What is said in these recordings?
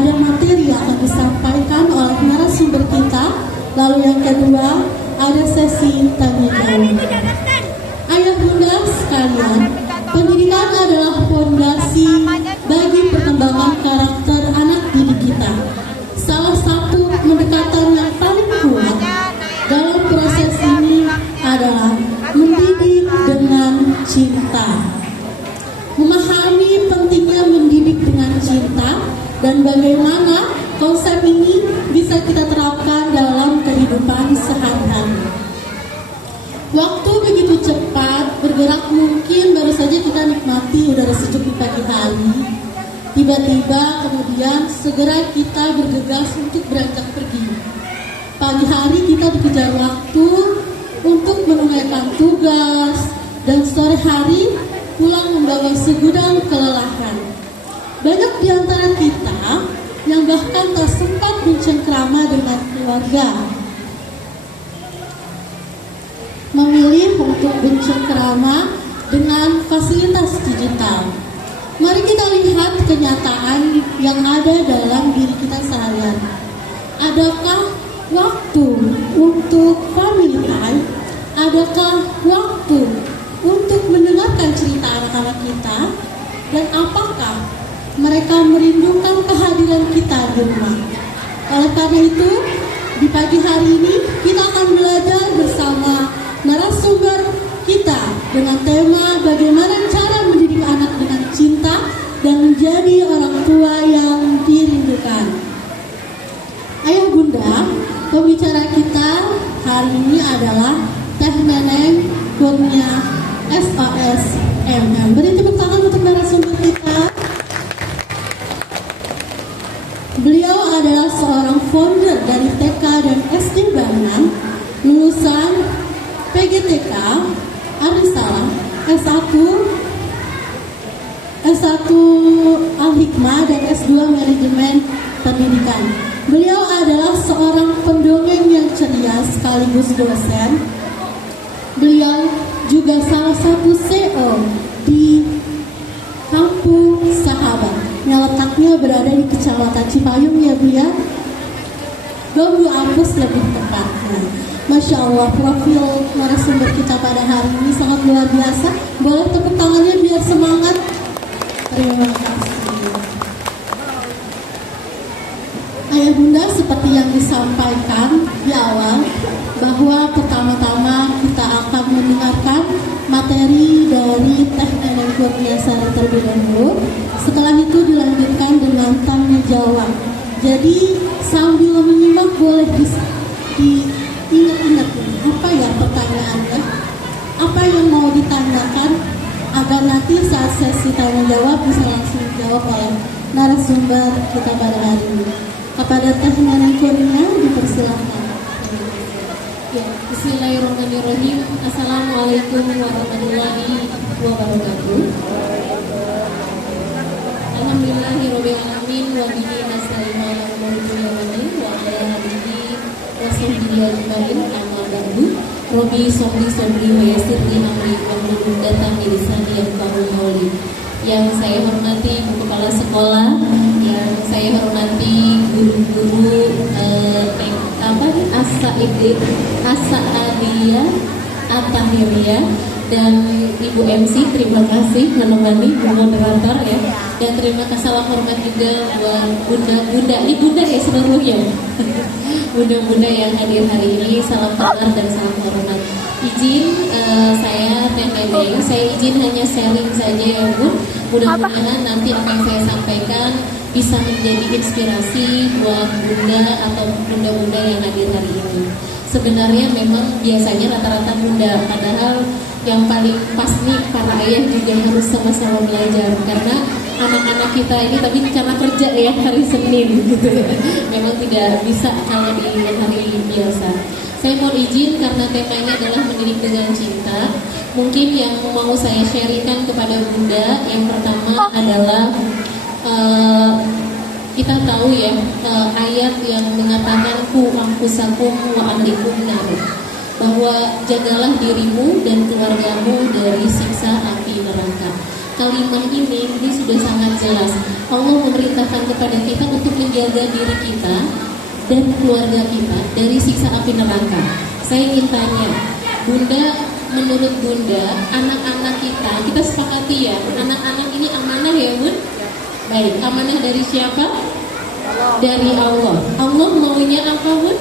ada materi yang akan disampaikan oleh narasumber kita. Lalu yang kedua, ada sesi tanya jawab. Ayah bunda sekalian, pendidikan adalah fondasi bagi perkembangan karakter anak didik kita. Salah satu pendekatan yang paling kuat dalam proses ini adalah mendidik dengan cinta. Memahami pentingnya mendidik dengan cinta dan bagaimana konsep ini bisa kita terapkan dalam kehidupan sehari-hari. Waktu begitu cepat bergerak, mungkin baru saja kita nikmati udara sejuk di pagi hari. Tiba-tiba kemudian segera kita bergegas untuk beranjak pergi. Pagi hari kita dikejar waktu untuk menunaikan tugas, dan sore hari pulang membawa segudang kelelahan. Banyak di antara kita yang bahkan tak sempat bercengkrama dengan keluarga, memilih untuk bercengkrama dengan fasilitas digital. Mari kita lihat kenyataan yang ada dalam diri kita seharian. Adakah waktu untuk family time? Adakah waktu untuk mendengarkan cerita anak-anak kita? Dan apakah mereka merindukan kehadiran kita di rumah? Oleh karena itu, di pagi hari ini kita akan belajar bersama narasumber kita dengan tema bagaimana cara mendidik anak dengan cinta dan menjadi orang tua yang dirindukan. Ayah bunda, pembicara kita hari ini adalah Teh Neneng Kurnia SOS MM. Beri tepuk tangan untuk narasumber kita. Beliau adalah seorang founder dari TK dan SD Banan, lulusan PGTK Arisalah, S1 Al-Hikmah dan S2 Manajemen Pendidikan. Beliau adalah seorang pendongeng yang ceria sekaligus dosen. Beliau juga salah satu CEO di Kampung Sahabat yang letaknya berada di Kecamatan Cipayung, ya Bu ya. Gombu Apus lebih tepatnya. Masya Allah, profil narasumber kita pada hari ini sangat luar biasa. Boleh tepuk tangannya biar semangat. Terima kasih. Ayah bunda, seperti yang disampaikan di awal, bahwa pertama-tama kita akan mendengarkan materi dari Teh Neneng Kurnia terlebih dahulu. Setelah itu dilanjutkan dengan tanya jawab. Jadi sambil menyimak boleh diingat-ingat apa ya pertanyaannya, apa yang mau ditanyakan, agar nanti saat sesi tanya jawab bisa langsung dijawab oleh narasumber kita pada hari ini. Kepada Teh Neneng Kurnia dipersilakan. Ya, bismillahirrahmanirrahim. Assalamualaikum warahmatullahi wabarakatuh. Alhamdulillahirabbil alamin wa bihi nasta'inu ala umuri dunya wa ala alihi wa sahbihi ajmain, amma ba'du. Rabbi sholli wa yassirli amri wahlul 'uqdatam min lisani yafqahu qawli. Yang saya hormati Bu Kepala Sekolah, yang saya hormati guru-guru Asa Adia Atahiriyah, dan Ibu MC, terima kasih menemani Bu Moderator ya. Dan terima kasih, salam hormat juga buat bunda-bunda, ini bunda ya seluruhnya. Bunda-bunda yang hadir hari ini, salam kenal dan salam hormat. Izin saya Teh Neneng, saya izin hanya sharing saja ya Bu. Mudah-mudahan nanti apa yang saya sampaikan bisa menjadi inspirasi buat bunda atau bunda-bunda yang hadir hari ini. Sebenarnya memang biasanya rata-rata bunda, padahal yang paling pas nih para ayah juga harus sama-sama belajar, karena anak-anak kita ini tapi karena kerja ya hari Senin gitu ya, memang tidak bisa kalau di hari biasa. Saya mohon izin karena temanya adalah mendidik dengan cinta. Mungkin yang mau saya sharingkan kepada bunda, yang pertama adalah kita tahu ya ayat yang mengatakan ku anfusakum wa ahlikum nar, bahwa jagalah dirimu dan keluargamu dari siksa api neraka. Kalimat ini sudah sangat jelas. Allah memerintahkan kepada kita untuk menjaga diri kita dan keluarga kita dari siksa api neraka. Saya ingin tanya, Bunda, menurut Bunda, anak-anak kita sepakati ya, anak-anak ini amanah ya Bun? Baik, amanah dari siapa? Dari Allah. Allah maunya apa Bun?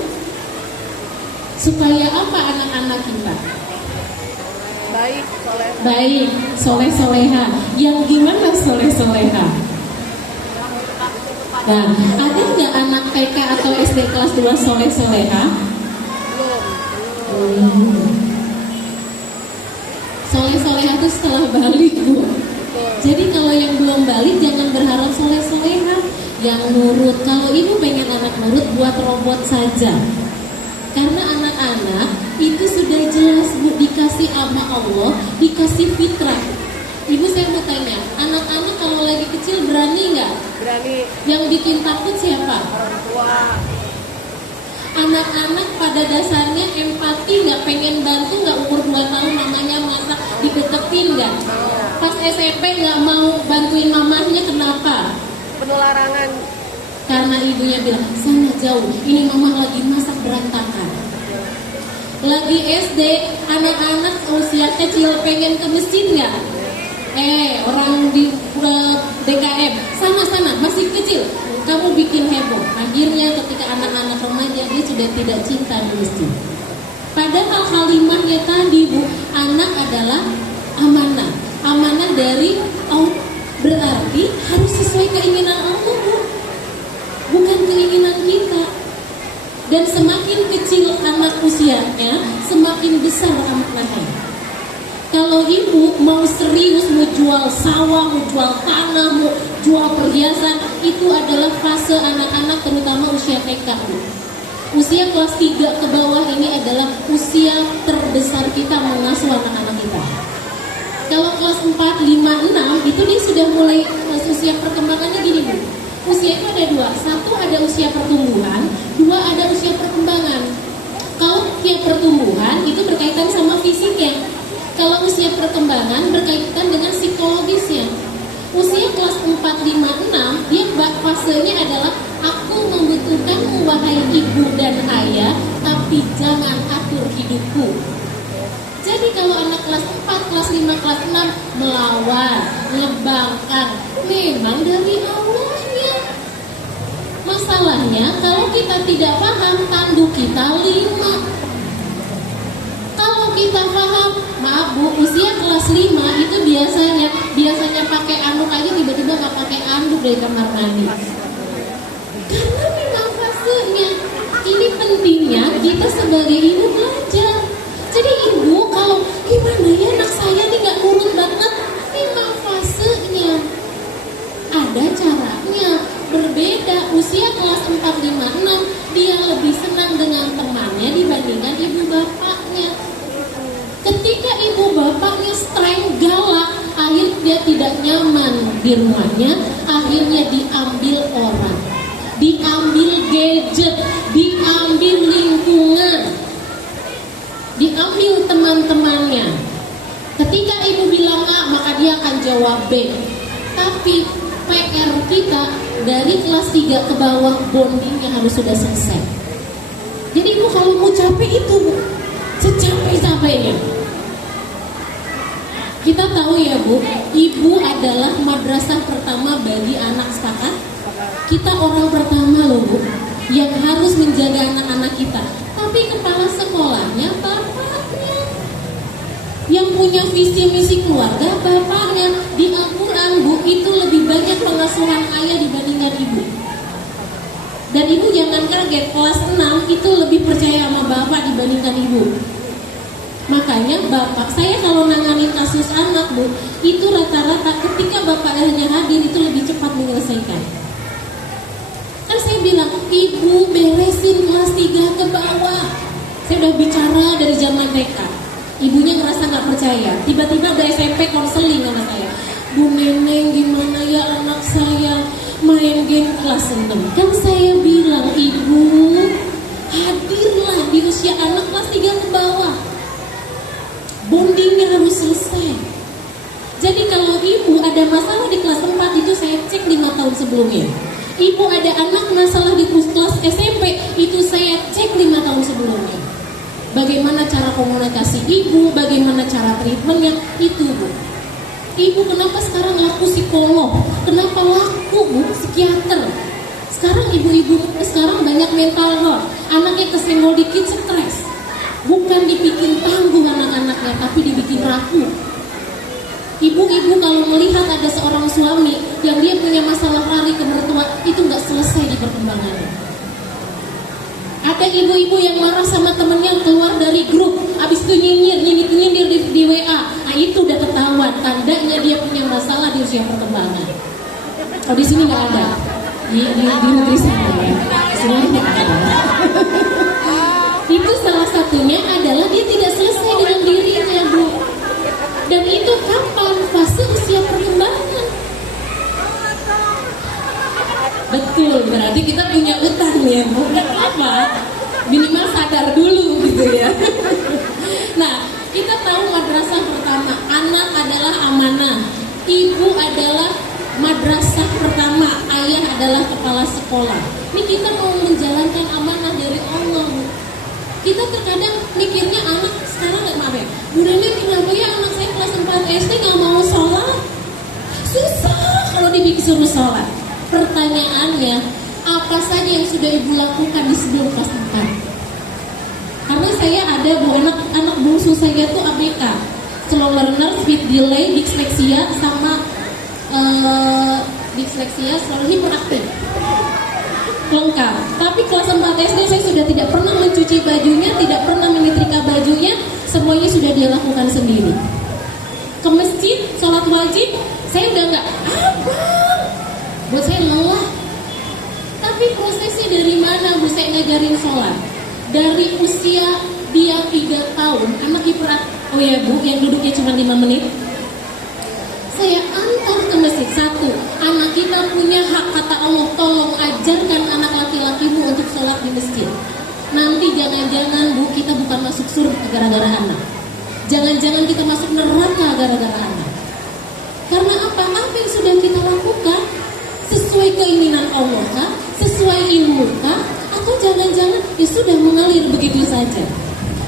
Supaya apa anak-anak kita? Baik, soleh-soleha. Yang gimana soleh-soleha? Nah, ada nggak anak TK atau SD kelas 2 soleh-soleha? Soleh-soleha itu setelah balik Bu. Jadi kalau yang belum balik jangan berharap soleh-soleha. Yang nurut, kalau ibu pengen anak nurut, buat robot saja. Karena anak-anak itu sudah jelas Bu, dikasih sama Allah, dikasih fitrah. Ibu saya mau tanya, anak-anak kalau lagi kecil berani nggak? Berani. Yang bikin takut siapa? Orang tua. Anak-anak pada dasarnya empati nggak, pengen bantu nggak, umur 2 tahun mamanya masak dideketin nggak? Pas SMP nggak mau bantuin mamahnya, kenapa? Penularangan. Karena ibunya bilang, sana jauh, ini mamah lagi masak berantakan. Lagi SD, anak-anak usia kecil pengen ke masjid nggak? Orang di DKM, sana masih kecil, kamu bikin heboh. Akhirnya ketika anak-anak remaja dia sudah tidak cinta di masjid. Padahal kalimatnya tadi Bu, anak adalah amanah, amanah dari Allah, berarti harus sesuai keinginan Allah Bu, bukan keinginan kita. Dan semakin kecil anak usianya, semakin besar amanahnya. Kalau ibu mau serius, mau jual sawah, mau jual tanah, mau jual perhiasan, itu adalah fase anak-anak terutama usia TK. Usia kelas 3 ke bawah ini adalah usia terbesar kita mengasuh anak-anak kita. Kalau kelas 4, 5, 6 itu dia sudah mulai usia perkembangannya gini Bu. Usia itu ada 2, satu ada usia pertumbuhan, 2 ada usia perkembangan. Kalau usia pertumbuhan itu berkaitan sama fisiknya. Kalau usia perkembangan berkaitan dengan psikologisnya. Usia kelas 4, 5, 6 dia fasenya adalah aku membutuhkanmu wahai ibu dan ayah, tapi jangan atur hidupku. Jadi kalau anak kelas 4, kelas 5, kelas 6 melawan, ngebangkang, memang dari Allahnya. Masalahnya kalau kita tidak paham, tanduk kita 5. Kalau kita paham, maaf Bu, usia kelas 5 itu biasanya pakai anduk aja tiba-tiba nggak pakai anduk dari kamar mandi. Karena memang fasenya. Ini pentingnya kita sebagai ibu belajar. Jadi ibu kalau gimana ya anak saya nih nggak nurut banget, memang fasenya. Ada caranya, berbeda. Usia kelas 4, 5, 6 dia lebih senang dengan temannya dibandingkan ibu bapaknya. Ketika ibu bapaknya strength, galak, akhirnya dia tidak nyaman di rumahnya, akhirnya diambil orang, diambil gadget, diambil lingkungan, diambil teman-temannya. Ketika ibu bilang A, maka dia akan jawab B. Tapi PR kita dari kelas 3 ke bawah, bondingnya harus sudah selesai. Jadi ibu kalau mau capek itu Bu, secapek-capeknya. Kita tahu ya Bu, ibu adalah madrasah pertama bagi anak, sepakat? Kita orang pertama loh Bu, yang harus menjaga anak-anak kita. Tapi kepala sekolahnya bapaknya. Yang punya visi misi keluarga bapaknya. Di Al-Quran Bu, itu lebih banyak pengasuhan ayah dibandingkan ibu. Dan ibu jangan kaget, kelas 6 itu lebih percaya sama bapak dibandingkan ibu. Makanya bapak, saya kalau nanganin kasus anak Bu, itu rata-rata ketika bapaknya hadir itu lebih cepat menyelesaikan. Kan saya bilang, ibu beresin kelas 3 ke bawah. Saya udah bicara dari zaman TK. Ibunya ngerasa gak percaya. Tiba-tiba udah SMP konseling sama saya. Bu Neneng, gimana ya anak saya main game kelas 6. Kan saya bilang, ibu hadirlah di usia anak kelas 3 ke bawah. Bondingnya harus selesai. Jadi kalau ibu ada masalah di kelas 4 itu saya cek 5 tahun sebelumnya. Ibu ada anak masalah di kelas SMP, itu saya cek 5 tahun sebelumnya. Bagaimana cara komunikasi ibu, bagaimana cara treatmentnya, itu Bu. Ibu kenapa sekarang laku psikolog? Kenapa laku Bu psikiater? Sekarang ibu-ibu sekarang banyak mental health. Anaknya kesenggol dikit stres. Bukan dibikin tangguh anak-anaknya, tapi dibikin rapuh. Ibu-ibu kalau melihat ada seorang suami yang dia punya masalah lari ke mertua, itu nggak selesai di perkembangannya. Ada ibu-ibu yang marah sama temennya keluar dari grup, abis itu nyindir di WA. Nah itu udah ketahuan, tandanya dia punya masalah di usia perkembangan. Oh di sini nggak ada, di negeri sana ya. Sini nggak ada. Itu salah satunya adalah dia tidak selesai dengan dirinya Bu. Dan itu kapan? Fase usia perkembangan. Betul, berarti kita punya utang ya, bukan apa? Minimal sadar dulu gitu ya. Nah, kita tahu madrasah pertama, anak adalah amanah, ibu adalah madrasah pertama, ayah adalah kepala sekolah. Ini kita mau menjalankan amanah dari Allah. Kita terkadang mikirnya anak sekarang nggak maaf ya, Bunda Lili kenapa ya anak saya kelas 4 SD nggak mau sholat? Susah kalau disuruh sholat. Pertanyaannya, apa saja yang sudah ibu lakukan di sebelum kelas 4? Karena saya ada anak bungsu saya tuh ABK, slow learner, speed delay, disleksia sama selalu hiperaktif. Lengkap. Tapi kelas 4 SD saya sudah tidak pernah mencuci bajunya, tidak pernah menyetrika bajunya, semuanya sudah dia lakukan sendiri. Ke masjid, sholat wajib, saya udah nggak buat saya lelah. Tapi prosesnya dari mana Bu saya ngajarin sholat? Dari usia dia 3 tahun, anak hiperaktif. Oh ya Bu, yang duduknya cuma 5 menit. Saya antar ke masjid. 1, anak kita punya hak kata Allah, tolong ajarkan anak laki-lakimu untuk sholat di masjid. Nanti jangan-jangan Bu kita bukan masuk surga gara-gara anak. Jangan-jangan kita masuk neraka gara-gara anak. Karena apa yang sudah kita lakukan sesuai keinginan Allah kah? Sesuai ilmu kah? Atau jangan-jangan ya sudah mengalir begitu saja?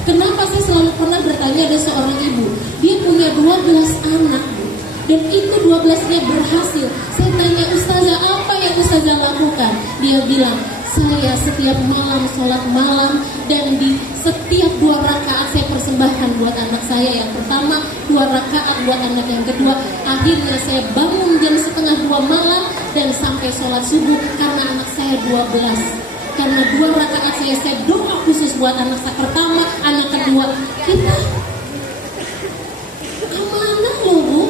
Kenapa saya selalu pernah bertanya, ada seorang ibu, dia punya 12 anak Bu, dan itu 12-nya berhasil. Saya tanya, Ustazah apa yang Ustazah lakukan? Dia bilang, saya setiap malam sholat malam, dan di setiap 2 rakaat saya persembahkan buat anak saya. Yang pertama 2 rakaat buat anak yang kedua. Akhirnya saya bangun jam 1:30 malam dan sampai sholat subuh karena anak saya 12. Karena 2 rakaat saya doa khusus buat anak saya pertama, anak kedua. Kita amanah loh Bu,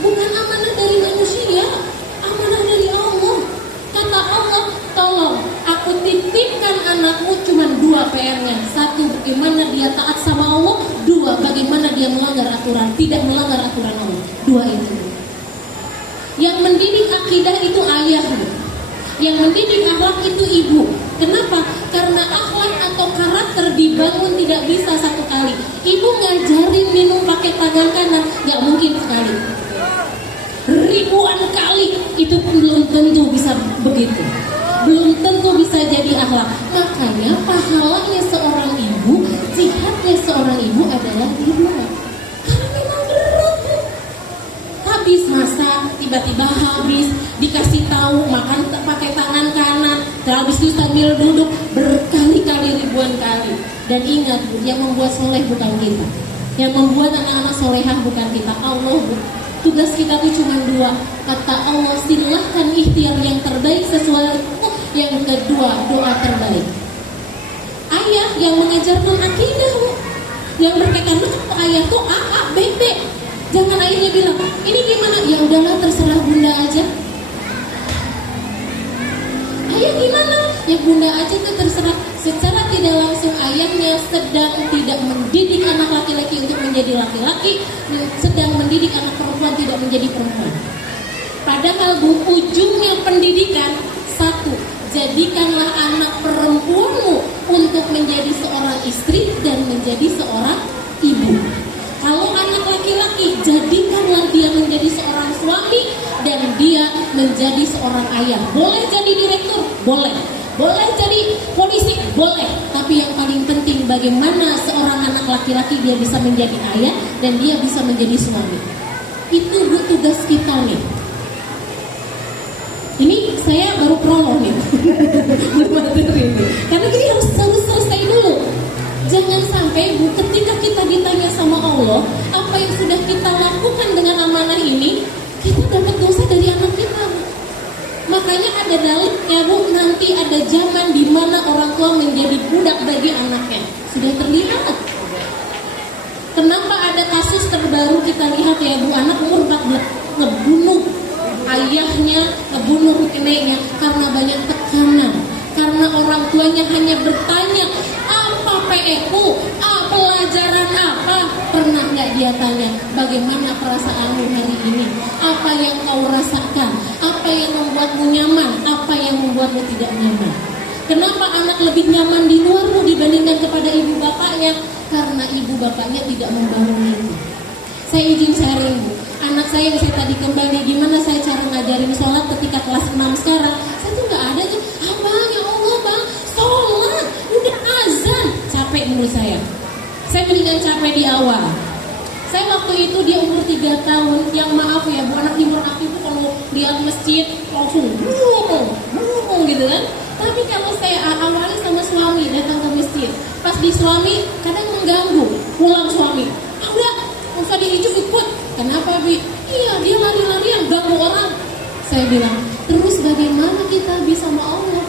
bukan amanah dari manusia, amanah dari Allah. Kata Allah, tolong aku titipkan anakmu cuma 2 PR-nya. 1, bagaimana dia taat sama Allah. 2, bagaimana dia melanggar aturan, tidak melanggar aturan Allah. 2 itu. Yang mendidik akidah itu ayah, yang mendidik akhlak itu ibu. Kenapa? Karena akhlak atau karakter dibangun tidak bisa satu kali. Ibu ngajarin minum pakai tangan kanan, nggak mungkin sekali. Ribuan kali itu belum tentu bisa begitu. Belum tentu bisa jadi akhlak. Makanya pahalanya seorang ibu, jihadnya seorang ibu adalah di rumah. Karena memang berat. Habis masak, tiba-tiba habis, dikasih tahu makan pakai tangan kanan, habis itu sambil duduk berkali-kali, ribuan kali. Dan ingat, yang membuat soleh bukan kita, yang membuat anak-anak solehah bukan kita, Allah. Tugas kita itu cuma 2. Kata Allah, silahkan ikhtiar yang terbaik sesuai. Yang kedua, doa terbaik. Ayah yang mengajarkan akidah, yang berkaitan dengan ayah tuh A, B, B. Jangan ayahnya bilang, ini gimana? Ya udahlah, terserah bunda aja. Ayah gimana? Ya bunda aja tuh terserah. Secara tidak langsung ayahnya sedang tidak mendidik anak laki-laki untuk menjadi laki-laki, sedang mendidik anak perempuan tidak menjadi perempuan. Padahal Bu, ujungnya pendidikan 1, jadikanlah anak perempuanmu untuk menjadi seorang istri dan menjadi seorang ibu. Kalau anak laki-laki, jadikanlah dia menjadi seorang suami dan dia menjadi seorang ayah. Boleh jadi direktur? Boleh. Boleh jadi polisi, boleh. Tapi yang paling penting bagaimana seorang anak laki-laki dia bisa menjadi ayah dan dia bisa menjadi suami. Itu tugas kita nih. Ini saya baru prolog nih bermateri nih. Karena ini harus selesai dulu. Jangan sampai Bu, ketika kita ditanya sama Allah apa yang sudah kita lakukan dengan amanah ini, kita dapat dosa dari anak kita. Makanya ada dalilnya Bu, nanti ada zaman di mana orang tua menjadi budak bagi anaknya. Sudah terlihat. Kenapa ada kasus terbaru kita lihat ya Bu, anak umur 14 ngebunuh ayahnya, ngebunuh neneknya karena banyak tekanan. Karena orang tuanya hanya bertanya, apa PE-ku, pelajaran apa? Pernah nggak dia tanya, bagaimana perasaanmu hari ini? Apa yang kau rasakan? Apa yang membuatmu nyaman? Apa yang membuatmu tidak nyaman? Kenapa anak lebih nyaman di luarmu dibandingkan kepada ibu bapaknya? Karena ibu bapaknya tidak membangun itu. Saya izin sharing Bu, anak saya yang saya tadi kembali gimana saya cara ngajarin sholat ketika kelas 6 sekarang. Saya tuh nggak ada tuh, abang ya Allah bang, sholat, udah azan. Capek menurut saya mendingan capek di awal. Saya waktu itu dia umur 3 tahun, yang maaf ya Bu, anak timur aku itu kalau lihat masjid langsung bung gitu kan. Tapi kalau saya awali sama suami datang ke masjid, pas di suami kadang mengganggu, pulang suami, udah usah dihijuk ikut. Kenapa Bi? Iya dia lari-larian ganggu orang. Saya bilang, terus bagaimana kita bisa sama Allah?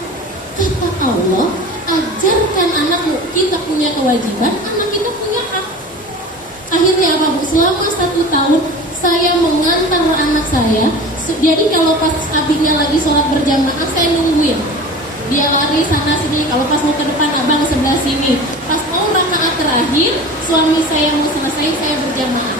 Kata Allah, ajarkan anakmu, kita punya kewajiban, anak kita punya hak. Akhirnya apa Bu? Selama 1 tahun saya mengantar anak saya. Jadi kalau pas abinya lagi sholat berjamaah saya nungguin. Dia lari sana sini, kalau pas mau ke depan abang sebelah sini. Pas mau rakaat terakhir, suami saya mau selesai, saya berjamaah.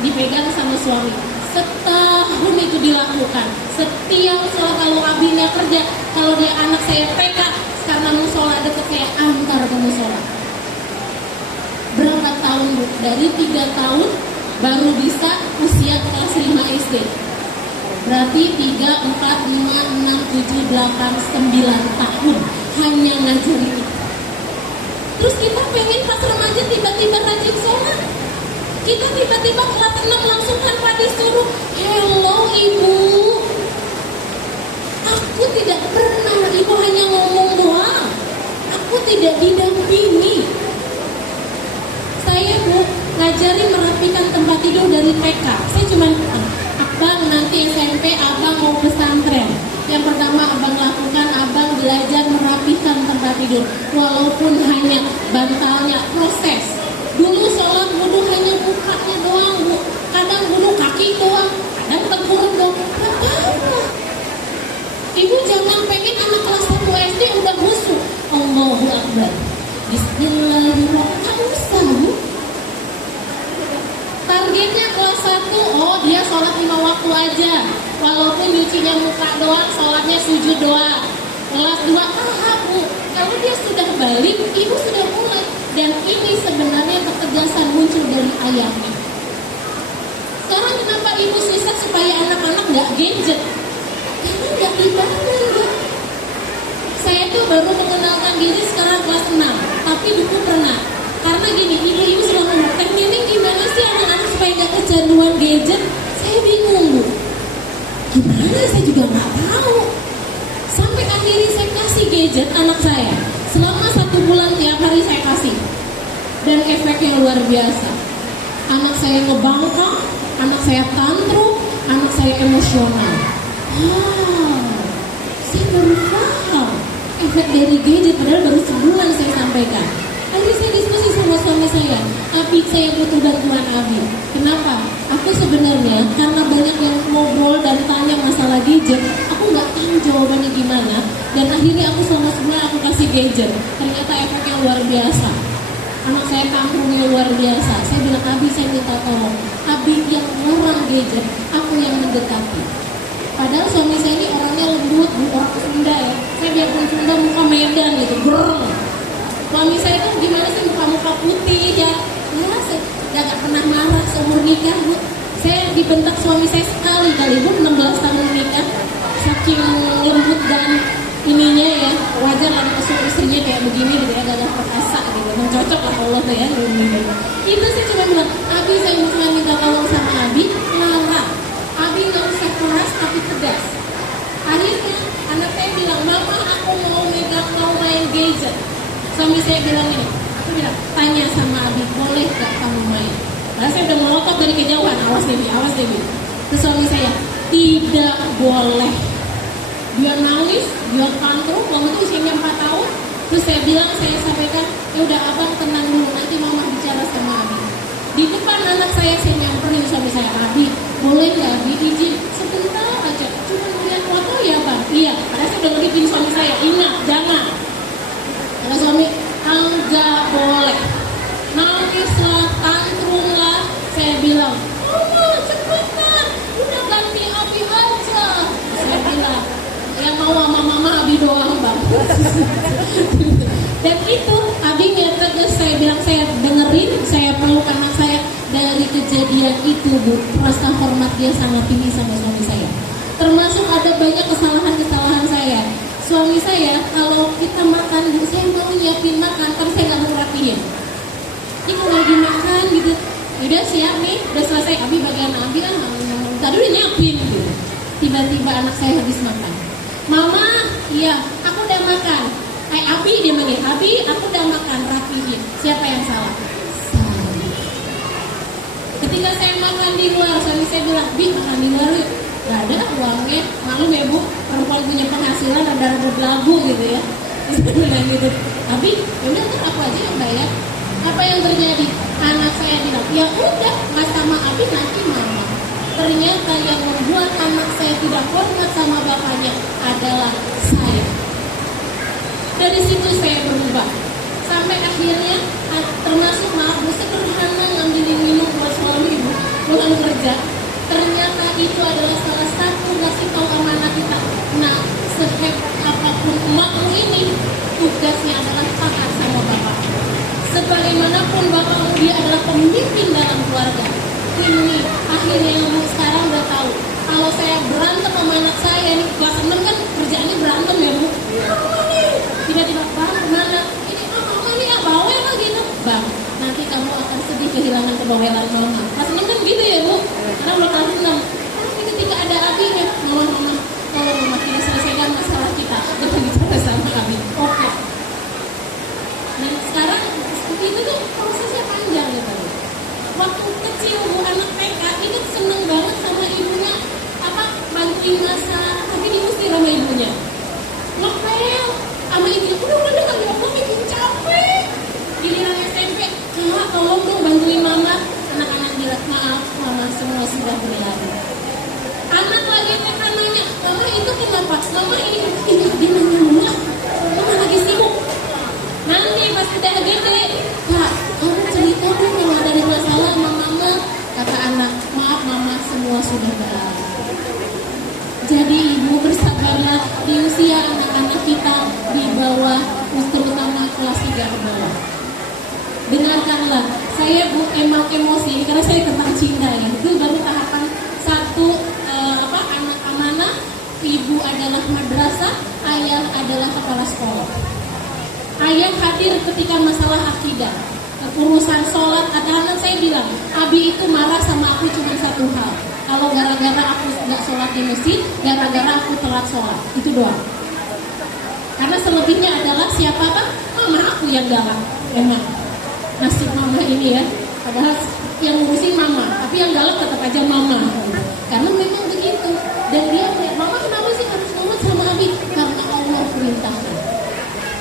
Dipegang sama suami. Setahun itu dilakukan. Setiap sholat kalau abinya kerja, kalau dia anak saya PK, karena musola deket saya antar ke musola. Berapa tahun Bu? Dari 3 tahun baru bisa usia kelas 5 SD. Berarti 3, 4, 5, 6, 7, 8, 9 tahun hanya ngajarin. Terus kita pengen pas remaja tiba-tiba rajin sholat. Kita tiba-tiba kelas 6 langsung tanpa disuruh, hello ibu, aku tidak pernah, ibu hanya ngomong doang, aku tidak didampingi. Saya Bu ngajari merapikan tempat tidur dari TK. Saya cuma abang nanti SMP abang mau pesantren. Yang pertama abang lakukan, abang belajar merapikan tempat tidur. Walaupun hanya bantalnya, proses. Dulu sholat wudhu hanya mukanya doang Bu. Kadang wudhu kaki doang, kadang tengkurap doang. Apa-apa. Ibu jangan pengen anak kelas 1 SD udah khusyuk. Allahu Akbar, Bismillahirrahmanirrahim. Gak usah Bu. Targetnya kelas 1, oh dia sholat 5 waktu aja. Walaupun nyucinya muka doang, sholatnya sujud doang. Kelas 2, Bu. Kalau dia sudah balik, ibu sudah mulai. Dan ini sebenarnya ketegasan muncul dari ayahnya. Sekarang kenapa ibu susah supaya anak-anak gak gadget? Karena gak dibangun Bu. Saya tuh baru mengenalkan diri sekarang kelas 6. Tapi dulu pernah. Karena gini, ibu-ibu selalu ngomong, tekniknya gimana sih anak-anak supaya gak kecanduan gadget? Saya bingung Bu. Gimana? Saya juga gak tahu. Sampai akhirnya saya kasih gadget anak saya. Selama 1 bulan tiap hari saya kasih. Dan efeknya luar biasa. Anak saya ngebangkang, anak saya tantrum, anak saya emosional. Saya baru paham efek dari gadget, padahal baru sebulan saya sampaikan. Akhirnya saya diskusi sama suami saya, Abi saya butuh bantuan Abi. Kenapa? Aku sebenarnya karena banyak yang ngobrol dan tanya masalah gadget, aku nggak tahu jawabannya gimana. Dan akhirnya aku sama sebulan aku kasih gadget. Ternyata efeknya luar biasa. Anak saya tantrumnya luar biasa. Saya bilang Abi saya minta tolong. Abi yang ngelarang gadget, aku yang mendekati. Padahal suami saya ini orangnya lembut, orang Sunda ya. Saya biarpun Sunda muka Medan gitu, brrrr. Suami saya itu gimana sih muka-muka putih ya. Ya saya gak pernah marah seumur nikah Bu. Saya dibentak suami saya sekali Bu, 16 tahun nikah. Saking lembut dan ininya ya wajar lah istrinya kayak begini gitu ya, gagah perkasa gitu, memang cocok lah Allah tuh ya. Itu saya cuma bilang, Abi saya cuma minta tolong sama Abi, larang Abi nggak usah keras tapi tegas. Akhirnya anak saya bilang, mama aku mau main gadget. Suami saya bilang ini, aku bilang tanya sama Abi, boleh gak kamu main? Karena saya udah melotot dari kejauhan, awas Dewi. Terus suami saya, tidak boleh. Dia nangis, dia tantrum, waktu itu usianya 4 tahun. Terus saya bilang, saya sampaikan, ya udah abang tenang dulu, nanti mama bicara sama Abi. Di depan anak saya nyamperin suami saya, Abi, boleh nggak Abi izin sebentar aja, cuma lihat foto ya bang? Iya, karena saya udah ngedikin suami saya, ingat, jangan. Karena suami, enggak boleh. Nangis lah, tantrum lah. Saya bilang, mama cepetan, udah ganti Abi aja. Saya bilang, yang mau sama mama Abi doang bang. Dan itu Abinya tegas, saya bilang saya dengerin, saya peluk anak saya. Dari kejadian itu Bu, rasa hormat dia sangat tinggi sama suami saya. Termasuk ada banyak kesalahan saya. Suami saya kalau kita makan, saya mau nyiapin makan, kan saya nggak mau rapihin. Ini kalau lagi makan gitu, udah siap nih, udah selesai. Abi bagian Abi kan, tadi udah nyiapin gitu. Tiba-tiba anak saya habis makan. Mama, iya, aku udah makan. Abi dia manggil, Abi, aku udah makan, rapihin. Siapa yang salah? Saya. Ketika saya makan di luar, suami saya bilang, Bi, makan di luar yuk. Gak ada uangnya, maklum ya Bu, perempuan punya penghasilan ada rambut lagu gitu ya. Saya bilang gitu, Abi, yaudah tuh aku aja yang bayar. Apa yang terjadi? Anak saya bilang, ya udah, mas sama Abi nanti mama. Ternyata yang membuat anak saya tidak hormat sama bapaknya adalah saya. Dari situ saya berubah. Sampai akhirnya termasuk maaf sederhana ngambilin minum buat suami ibu pulang kerja. Ternyata itu adalah salah satu ngasih tahu sama anak kita. Nah, sehebat apapun emakmu ini, tugasnya adalah taat sama bapak. Sebagaimanapun bapakmu, dia adalah pemimpin dalam keluarga. Ini akhirnya yang Bu sekarang udah tahu. Kalau saya berantem sama anak saya nih, kelas 6 kan kerjaannya berantem ya Bu. Tiba-tiba, Bang, kemana? Ini mama nih ya, bawel lah gitu. Bang, nanti kamu akan sedih kehilangan kebawelan mama. Kelas 6 kan gitu ya Bu, karena udah kelas 6. Tapi ketika ada Abi ya, mama, tolong mama kita selesaikan masalah kita. Jangan bicara sama Abi. Oke. Nah sekarang seperti itu tuh prosesnya panjang ya Bu. Waktu kecil Bu, anak TK itu seneng banget sama ibunya, bantuin masak, tapi diusir sama ibunya. Ngepel sama ibunya, udah gak diomong, bikin capek. Giliran SMP, Kak tolong dong bantuin mama. Anak-anak bilang, maaf mama semua sudah berlalu. Anak lagi TK nanya, mama itu kenapa? Mama ini dia nanya mama lagi sibuk. Nanti pas udah gede, Kak kamu cerita dong kalau ada masalah sama mama. Kata anak, maaf mama semua sudah berlalu. Jadi ibu bersabarlah di usia anak-anak kita di bawah, terutama kelas 3 ke bawah. Dengarkanlah, saya Bu emang emosi karena saya tentang cinta ya. Itu baru tahapan 1, anak amanah, ibu adalah madrasah, ayah adalah kepala sekolah. Ayah hadir ketika masalah akidah, urusan sholat. Anak saya bilang, Abi itu marah sama aku cuma satu hal. Kalau gara-gara aku nggak sholat di masjid, gara-gara aku telat sholat, itu doang. Karena selebihnya adalah siapakah? Mama aku yang galak. Emang nasib mama ini ya. Padahal yang ngurusin mama, tapi yang galak tetap aja mama. Karena memang begitu. Dan dia kayak, mama kenapa sih harus ngomong sama Abi? Karena Allah perintahkan.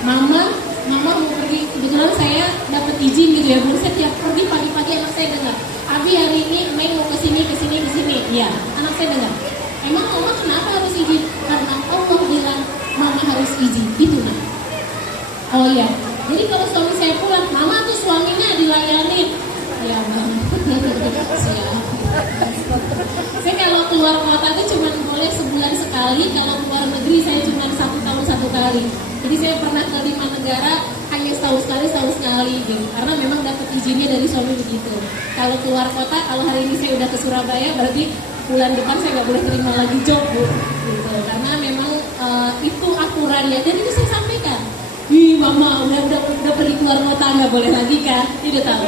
Mama mau pergi. Kebetulan saya dapat izin gitu ya. Belum saya tiap pergi pagi-pagi anak saya dengar, Abi hari ini main mau kesini. Iya, anak saya dengar. Emang mama kenapa harus izin? Karena Allah bilang mama harus izin. Itu nah. Oh iya. Jadi kalau suami saya pulang, mama tuh suaminya dilayani. Ya bang. Siap. Saya kalau keluar kota itu cuma boleh sebulan sekali. Kalau keluar negeri saya cuma 1 tahun 1 kali. Jadi saya pernah ke 5 negara hanya setahun sekali gitu. Karena memang dapat izinnya dari suami begitu. Kalau keluar kota, kalau hari ini saya udah ke Surabaya, berarti bulan depan saya nggak boleh terima lagi job Bu. gitu. Karena memang itu aturannya dan itu saya sampaikan. Ih mama udah pergi keluar kota nggak boleh lagi kan? Tidak tahu.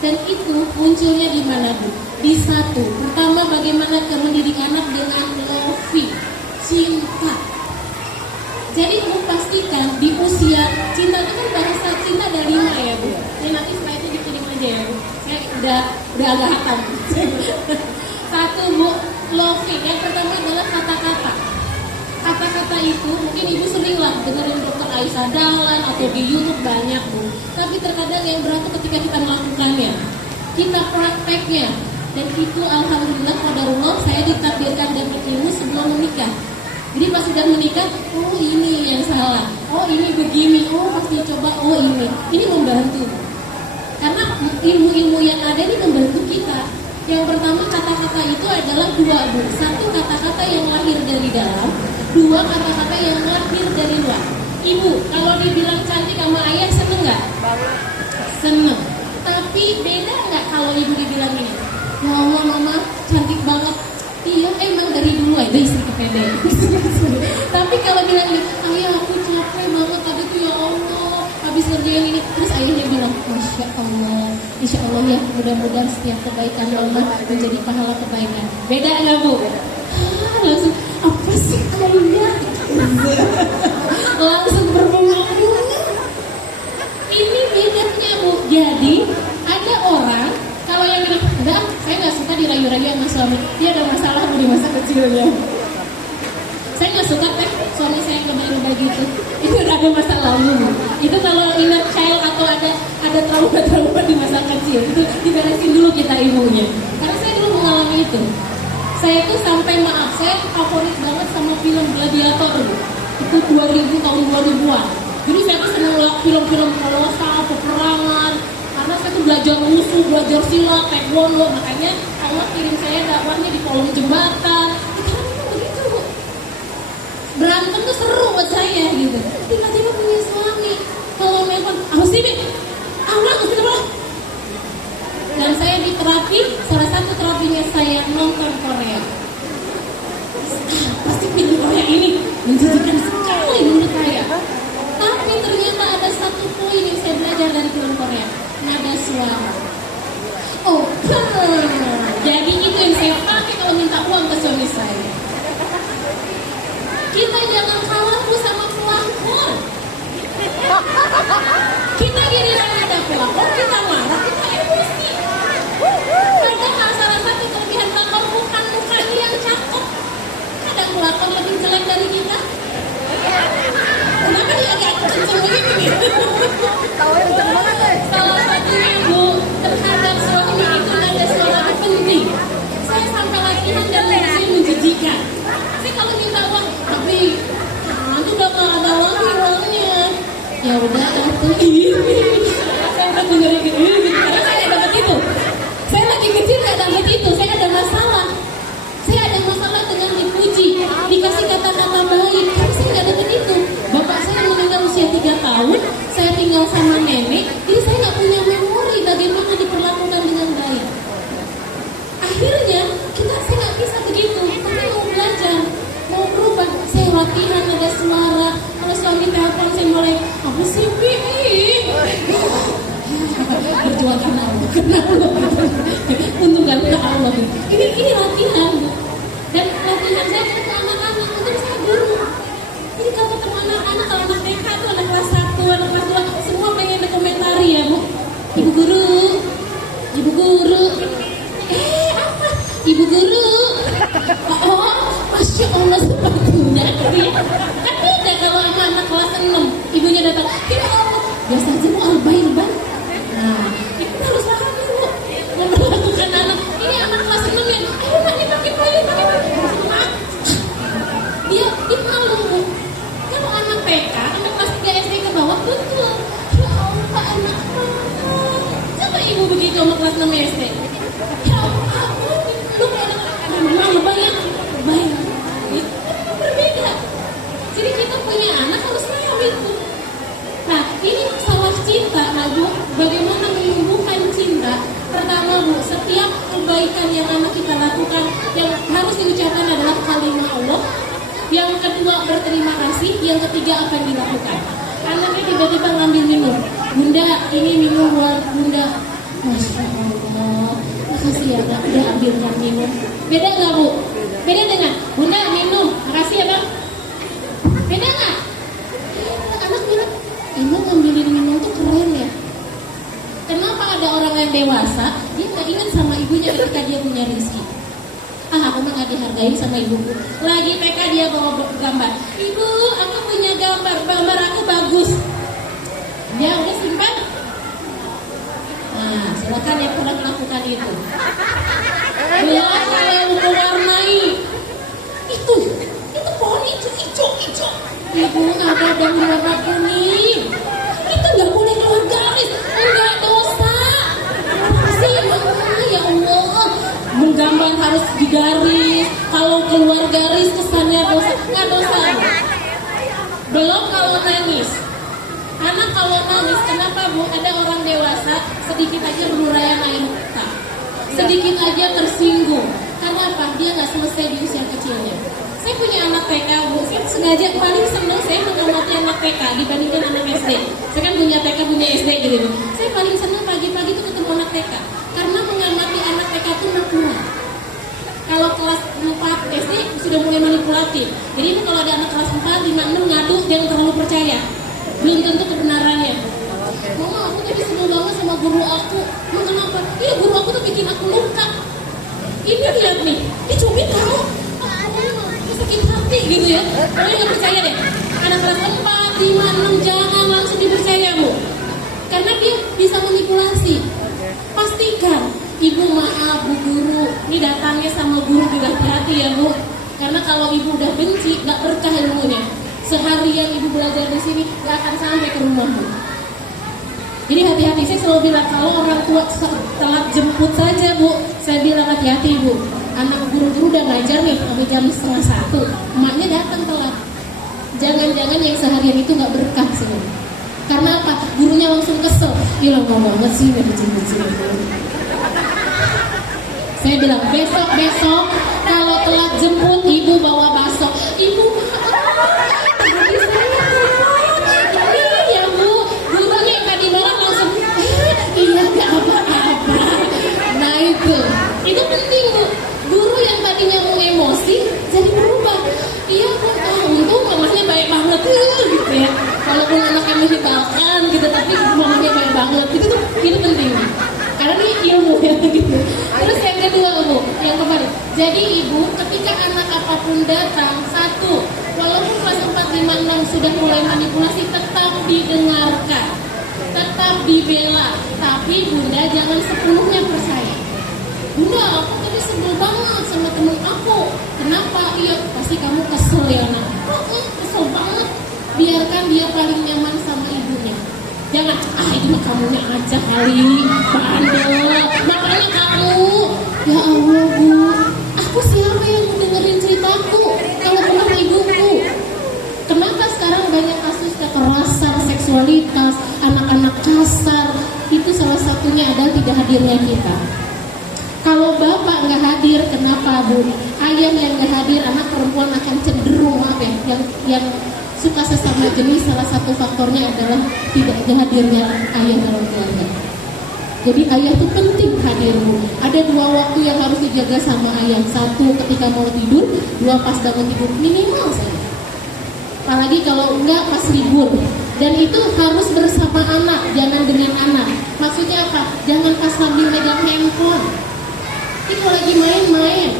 Dan itu munculnya di mana Bu? Di satu. Pertama bagaimana mendidik anak dengan lofi, cinta. Jadi Bu pastikan di usia cinta itu kan bahasa cinta ada 5 ya Bu. Jadi nanti setelah itu dikirim aja ya Bu. Saya udah agak hatam. Satu Bu, lofi. Yang pertama adalah kata-kata. Kata-kata itu mungkin Ibu sering lah dengerin Dokter Aisyah Dahlan atau di YouTube banyak Bu. Tapi terkadang yang berat ketika kita melakukannya, kita prakteknya, dan itu alhamdulillah qadarullah saya ditakdirkan dapat ilmu sebelum menikah. Jadi pas sudah menikah, oh ini yang salah, oh ini begini, oh pasti coba, oh ini membantu. Karena ilmu-ilmu yang ada ini membantu kita. Yang pertama kata-kata itu adalah 2 Bu. Satu kata-kata yang lahir dari dalam, 2 kata-kata yang lahir dari luar. Ibu, kalau dibilang cantik sama ayah seneng nggak? Seneng. Tapi beda nggak kalau ibu dibilang ini? Ya Allah mama cantik banget. Iya emang dari dulu aja istri kepede. Tapi kalau bilang ini, ayah aku capek banget tadi tuh ya Allah habis ngerjain ini. Terus ayahnya bilang, Masya Allah, Insya Allah ya mudah-mudahan setiap kebaikan Allah menjadi pahala kebaikan. Beda nggak Bu? Langsung apa sih ayah? Langsung berbunga-bunga. Ini bedanya Bu. Jadi ada orang kalau yang bilang, enggak, saya nggak suka dirayu-rayu sama suami. Dia ada masalah Bu di masa kecilnya. Saya nggak suka suami saya yang lebay-lebay gitu. Itu udah ada masa lalu. Itu kalau inner child atau ada trauma-trauma di masa kecil itu diberesin dulu kita ibunya. Karena saya dulu mengalami itu. Saya tuh sampai maaf, saya favorit banget sama film Gladiator. Itu 2000 tahun 2000-an. Jadi saya tuh seneng film-film kolosal, peperangan. Karena saya tuh belajar musuh, belajar silat, taekwondo. Makanya Allah kirim saya dakwahnya di kolong jembatan. Karena begitu Bu. Berantem tuh seru buat saya gitu. Tiba-tiba punya suami. Kalau nelfon, apa sih Bi? Allah, dan saya di terapi, salah satu terapinya saya nonton Korea. Pasti film Korea ini menjadikan sekali menurut saya. Tapi ternyata ada satu poin yang saya belajar dari film Korea, nada suara. Oh, jadi itu yang saya pakai kalau minta uang ke suami saya. Kita jangan kalah sama pelakon. Kita giliran ada pelakon, kita marah, kita emosi. Padahal salah satu kelebihan pelakon bukan mukanya yang cakep. Kadang pelakon lebih jelek dari kita. Kenapa dia agak kenceng begitu nih? Salah satunya Bu, terhadap suami itu nada suara penting. Saya sampai latihan dan langsung menjijikan. Saya kalau minta uang, tapi nanti udah gak ada lagi uangnya. Ya udah, saya udah dengerin gitu. Karena saya gak dapat itu. Saya lagi kecil gak dapat itu. Saya ada masalah. Saya ada masalah dengan dipuji, dikasih kata-kata baik. Tapi saya gak dapat itu. Bapak saya meninggal usia 3 tahun. Saya tinggal sama nenek. Jadi saya gak punya memori bagaimana diperlakukan dengan baik. Akhirnya saya gak bisa begitu. Tapi mau belajar, mau berubah. Saya latihan ada suara. Kalau suami telepon saya mulai, apa sih Bi? Berjuang karena Allah. Untung karena Allah. Ini latihan Bu. Dan latihan saya ke anak-anak. Untuk saya guru. Jadi kalau ketemu anak-anak, kalau anak TK itu anak kelas 1, anak kelas 2, semua pengen dokumentari ya Bu. Ibu guru. Apa? Ibu guru. Oh, Masya Allah sepatunya. Kan beda kalau sama anak kelas 6. Ibunya datang, tidak Allah. Biasa aja mau albain Bang. Nah, itu harus paham Bu. Memperlakukan anak. Ini anak kelas 6 yang, ayo Mak, dipakai pakai. Dia malu Bu. Kalau anak TK, anak kelas 3 SD ke bawah, betul. Ya Allah, anak mama. Coba ibu begitu sama kelas 6 SD. Ya Allah, lu kayak ada mama lebay. Itu berbeda. Jadi kita punya anak harus tahu itu. Nah, ini masalah cinta, nah Bu. Bagaimana menumbuhkan cinta? Pertama Bu, setiap kebaikan yang anak kita lakukan yang harus diucapkan adalah kalimat Allah. yang ketiga apa yang dilakukan? Anaknya tiba-tiba ngambil minum. Bunda, ini minum buat Bunda. Masya Allah, makasih ya Bang, udah ambilkan minum. Beda nggak Bu? Beda dengan Bunda minum, makasih ya Bang. Beda nggak? Anak bilang, emang ngambilin minum tuh keren ya. Kenapa ada orang yang dewasa dia nggak ingat sama ibunya ketika dia punya rezeki? Aku mah nggak dihargain sama ibuku. Lagi TK dia bawa gambar. Ibu, aku punya gambar aku bagus. Dia udah simpan. Nah, silakan yang pernah melakukan itu. Belum kalau mewarnai. Itu pohon hijau. Ibu ada dan warna kuning. Itu nggak boleh keluar garis, enggak dosa. Sih, ya Allah. Menggambar harus digaris. Kalau keluar garis kesannya dosa, nggak dosa. Belum kalau nangis. Anak kalau nangis, kenapa Bu? Ada orang dewasa sedikit aja berurayan air mata, sedikit aja tersinggung. Karena apa? Dia nggak selesai di usia kecilnya. Saya punya anak TK Bu, saya sengaja paling senang saya mengamati anak TK dibandingkan anak SD. Saya kan punya TK, punya SD gitu. Saya paling senang pagi-pagi itu ketemu anak TK, karena mengamati anak TK itu natural. Kalau kelas 4 SD sudah mulai manipulatif. Jadi itu kalau ada anak kelas 4, 5, 6 ngadu, jangan terlalu percaya. Belum tentu kebenarannya. Mama, aku tadi senang banget sama guru aku. Kenapa? Iya, guru aku tuh bikin aku luka. Ini lihat nih, dicubit tahu. Sakit hati gitu ya. Kalian nggak percaya deh. Anak kelas 4, 5, 6 jangan langsung dipercaya Bu. Karena dia bisa manipulasi. Pastikan, Ibu maaf Bu guru, ini datangnya sama guru juga hati-hati ya Bu. Karena kalau Ibu udah benci, nggak berkah ilmunya. Seharian Ibu belajar di sini, nggak akan sampai ke rumah Bu. Jadi hati-hati, saya selalu bilang kalau orang tua telat jemput saja Bu, saya bilang hati-hati Bu. Anak guru-guru udah ngajar nih sampai jam 12:30, emaknya datang telat. Jangan-jangan yang seharian itu nggak berkah semua. Karena apa? Gurunya langsung kesel. Ih lama banget sih nggak dijemput sini. Saya bilang besok kalau telat jemput Ibu bawa bakso. Ibu iya gak apa-apa. Nah itu penting Bu. Guru yang tadinya mau emosi jadi berubah. Iya Bu, untung mamanya baik banget gitu ya. Walaupun anaknya menyebalkan gitu, tapi mamanya baik banget. Itu penting. Karena ini ilmu ya gitu. Terus yang kedua Bu, yang kemarin. Jadi Ibu, ketika anak apapun datang, satu, walaupun kelas 4, 5, 6 sudah mulai manipulasi, tetap didengarkan. Tetap dibela, tapi Bunda jangan sepenuhnya percaya. Bunda, aku tadi sebel banget sama temen aku. Kenapa? Iya, pasti kamu kesel ya nak. Kesel banget. Biarkan dia paling nyaman sama ibunya. Jangan, itu mah kamunya aja kali, bandel. Makanya kamu, ya Allah Bu, aku siapa yang dengerin ceritaku kalau bukan ibuku? Kenapa sekarang banyak kasus kekerasan seksualitas, anak-anak kasar? Itu salah satunya adalah tidak hadirnya kita. Kalau bapak nggak hadir, kenapa Bu? Ayah yang nggak hadir, anak perempuan akan cenderung yang suka sesama jenis. Salah satu faktornya adalah tidak hadirnya ayah dalam keluarga. Jadi ayah itu penting hadir Bu. Ada 2 waktu yang harus dijaga sama ayah. 1 ketika mau tidur, 2 pas bangun tidur, minimal saja. Apalagi kalau enggak pas libur. Dan itu harus bersama anak, jangan dengan anak. Maksudnya apa? Jangan pas sambil megang handphone. Itu lagi main-main.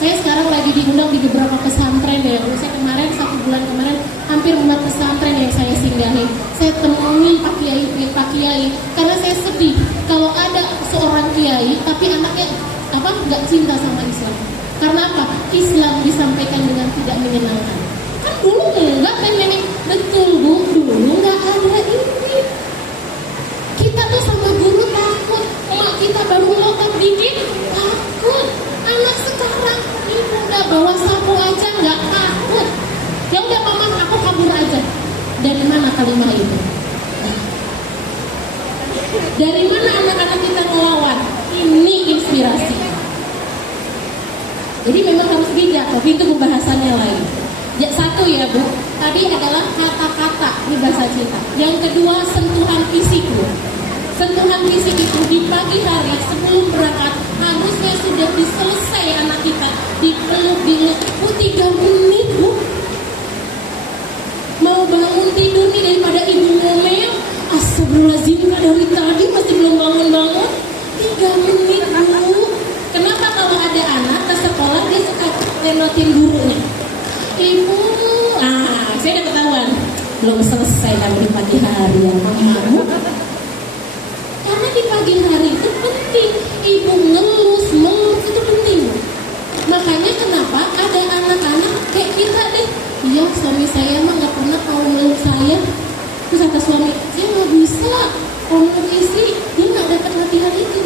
Saya sekarang lagi diundang di beberapa pesantren ya. Saya kemarin 1 bulan kemarin hampir 4 pesantren yang saya singgahi. Saya temui Pak Kiai karena saya sedih kalau ada seorang kiai tapi anaknya nggak cinta sama Islam. Karena apa? Islam disampaikan dengan tidak menyenangkan. Kan dulu enggak main-main. Betul Bu, dulu nggak ada ini. Kita tuh sama guru takut. Emak kita baru ngelotok dikit takut. Anak sekarang ibu udah bawa sapu aja nggak takut. Ya udah mama aku kabur aja. Dari mana kalimat itu? Dari mana anak-anak kita melawan? Ini inspirasi. Jadi memang harus bijak, tapi itu pembahasannya lain. Ya, 1 ya Bu, Tadi adalah kata-kata di bahasa cinta. Yang kedua, sentuhan fisik, Bu. Sentuhan fisik itu di pagi hari sebelum berangkat harusnya sudah diselesai anak kita dipeluk, dielus. 3 menit, Bu. Mau bangun tidur nih daripada ibu ngomel, astagfirullahaladzim, dari tadi masih belum bangun-bangun. 3 menit, Bu. Kenapa kalau ada anak ke sekolah dia suka lenotin gurunya? Ibu, saya udah ketahuan belum selesai kamu di pagi hari ya kamu. Karena di pagi hari itu penting, ibu ngelus itu penting. Makanya kenapa ada anak-anak kayak kita deh, iya suami saya mah nggak pernah mau meluk saya. Terus kata suami, saya nggak bisa kalau meluk istri, dia nggak dapat latihan itu.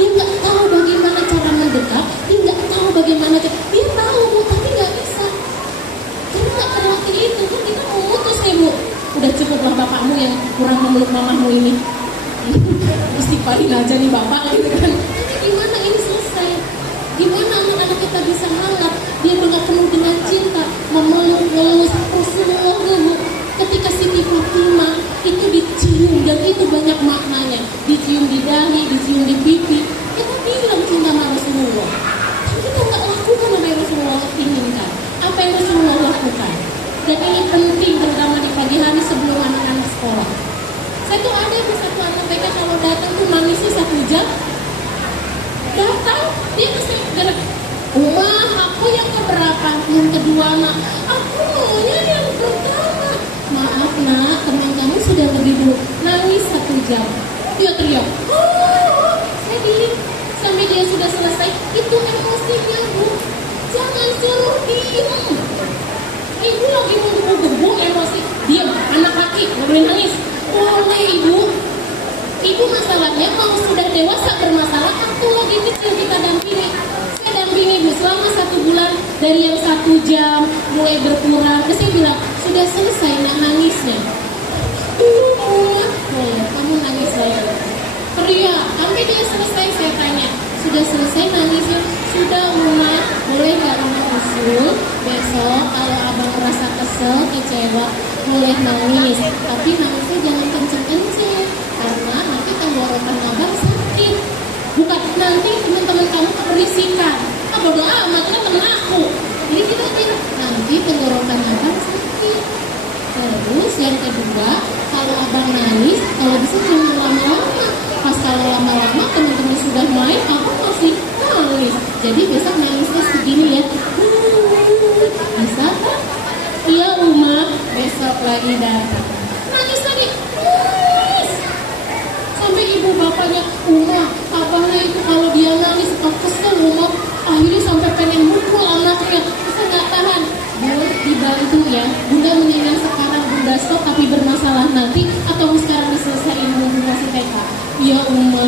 Dia nggak tahu bagaimana cara mendekat, dia nggak tahu bagaimana dia tahu Bu, tapi nggak bisa. Karena nggak terlatih itu, kan kita mau mutus nih Bu. Udah cukuplah bapakmu yang kurang memeluk mamamu ini. Istighfarin aja nih bapak gitu kan. Tapi gimana ini selesai? Gimana anak-anak kita bisa hangat? Dia dengan penuh dengan cinta, memeluk, ngelus. Rasulullah dulu ketika Siti Fatimah itu dicium, dan itu banyak maknanya. Dicium di dahi, dicium di pipi. Kita bilang cinta sama Rasulullah. Tapi kita nggak lakukan apa yang Rasulullah inginkan, apa yang Rasulullah lakukan. Dan ini penting terutama di pagi hari sebelum anak-anak sekolah. Saya tuh ada di satu anak TK kalau datang tuh nangisnya 1 jam. Datang dia kesini gara, aku yang keberapa? Yang kedua nak. Aku maunya yang pertama. Maaf nak, teman kamu sudah lebih dulu. Nangis 1 jam. Dia teriak. Saya diem sampai dia sudah selesai. Itu emosinya Bu. Jangan suruh diem. Ibu lagi mau emosi. Diam, anak laki nggak boleh nangis. Boleh ibu. Ibu masalahnya mau sudah dewasa bermasalah atau lagi kecil kita dampingi. Saya dampingi Bu selama 1 bulan dari yang 1 jam mulai berkurang. Terus saya bilang sudah selesai nangisnya. Boleh, kamu nangis lagi. Teriak, sampai dia selesai saya tanya. Sudah selesai nangisnya? Sudah Uma, boleh gak Uma usul besok kalau abang merasa kesel, kecewa, boleh nangis. Tapi nangisnya jangan kenceng-kenceng, karena nanti tenggorokan abang sakit. Bukan nanti teman-teman kamu keberisikan. Bodo amat, kan temen aku. Jadi kita bilang, nanti tenggorokan abang sakit. Terus yang kedua, kalau abang nangis, kalau bisa jangan lama-lama. Pas kalau lama-lama teman-teman sudah main, abang masih nangis. Jadi besok nangisnya segini ya. Bisa kan? Iya Uma, besok lagi datang. Nangis tadi, nangis. Sampai ibu bapaknya, Uma, abangnya itu kalau dia nangis, kesel Uma. Akhirnya sampai pengen mukul anaknya. Bisa nggak tahan? Bu, dibantu ya. Bunda mendingan sekarang Bunda stop tapi bermasalah nanti, atau sekarang diselesaikan Bu kasih TK. Iya Uma.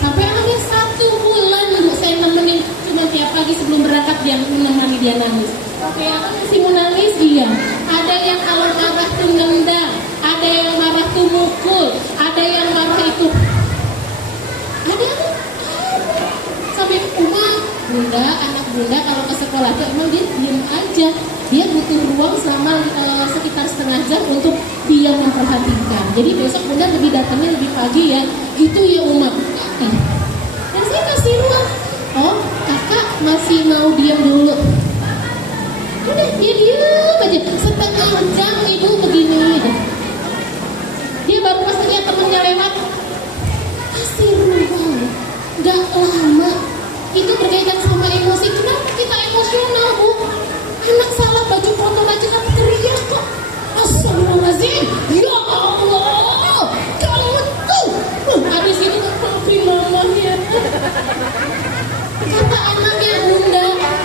Sampai anaknya 1 bulan Bu saya nemenin, cuma tiap pagi sebelum berangkat dia menemani dia nangis. Oke, aku masih mau nangis? Iya. Ada yang kalau marah tuh nendang, ada yang marah tuh mukul, ada yang marah itu. Ada sampai Uma, Bunda, anak Bunda kalau ke sekolah tuh emang dia diem aja. Dia butuh ruang selama sekitar setengah jam untuk dia memperhatikan. Jadi besok Bunda lebih datangnya lebih pagi ya. Gitu ya Uma. Dan saya kasih ruang. Oh, kakak masih mau diam dulu. Udah dia diam aja. Setengah jam ibu begini. Dia baru pas lihat temennya lewat. Kasih ruang. Gak lama. Itu berkaitan sama emosi. Kenapa kita emosional Bu? Anak salah baju foto baju kan teriak kok. Astagfirullahaladzim. Ya Allah, kamu tuh. Habis itu maafin mamanya. Kata anaknya,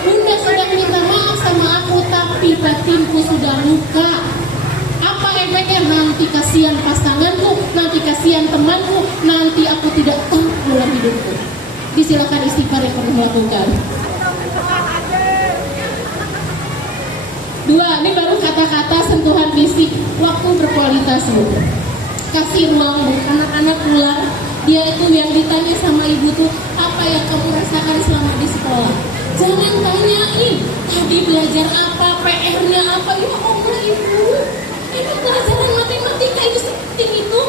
Bunda sudah minta maaf sama aku, tapi batinku sudah luka. Apa efeknya? Nanti kasihan pasanganku, nanti kasihan temanku, nanti aku tidak tahu dalam hidupku. Disilakan istighfar yang perlu melakukan. 2, ini baru kata-kata sentuhan fisik. Waktu berkualitas Bu. Kasih ruang Bu. Anak-anak pulang, dia itu yang ditanya sama ibu tuh, apa yang kamu rasakan selama di sekolah? Jangan tanyain tadi belajar apa, PR-nya apa. Ya Allah ibu, ini pelajaran matematika itu sepenting itu.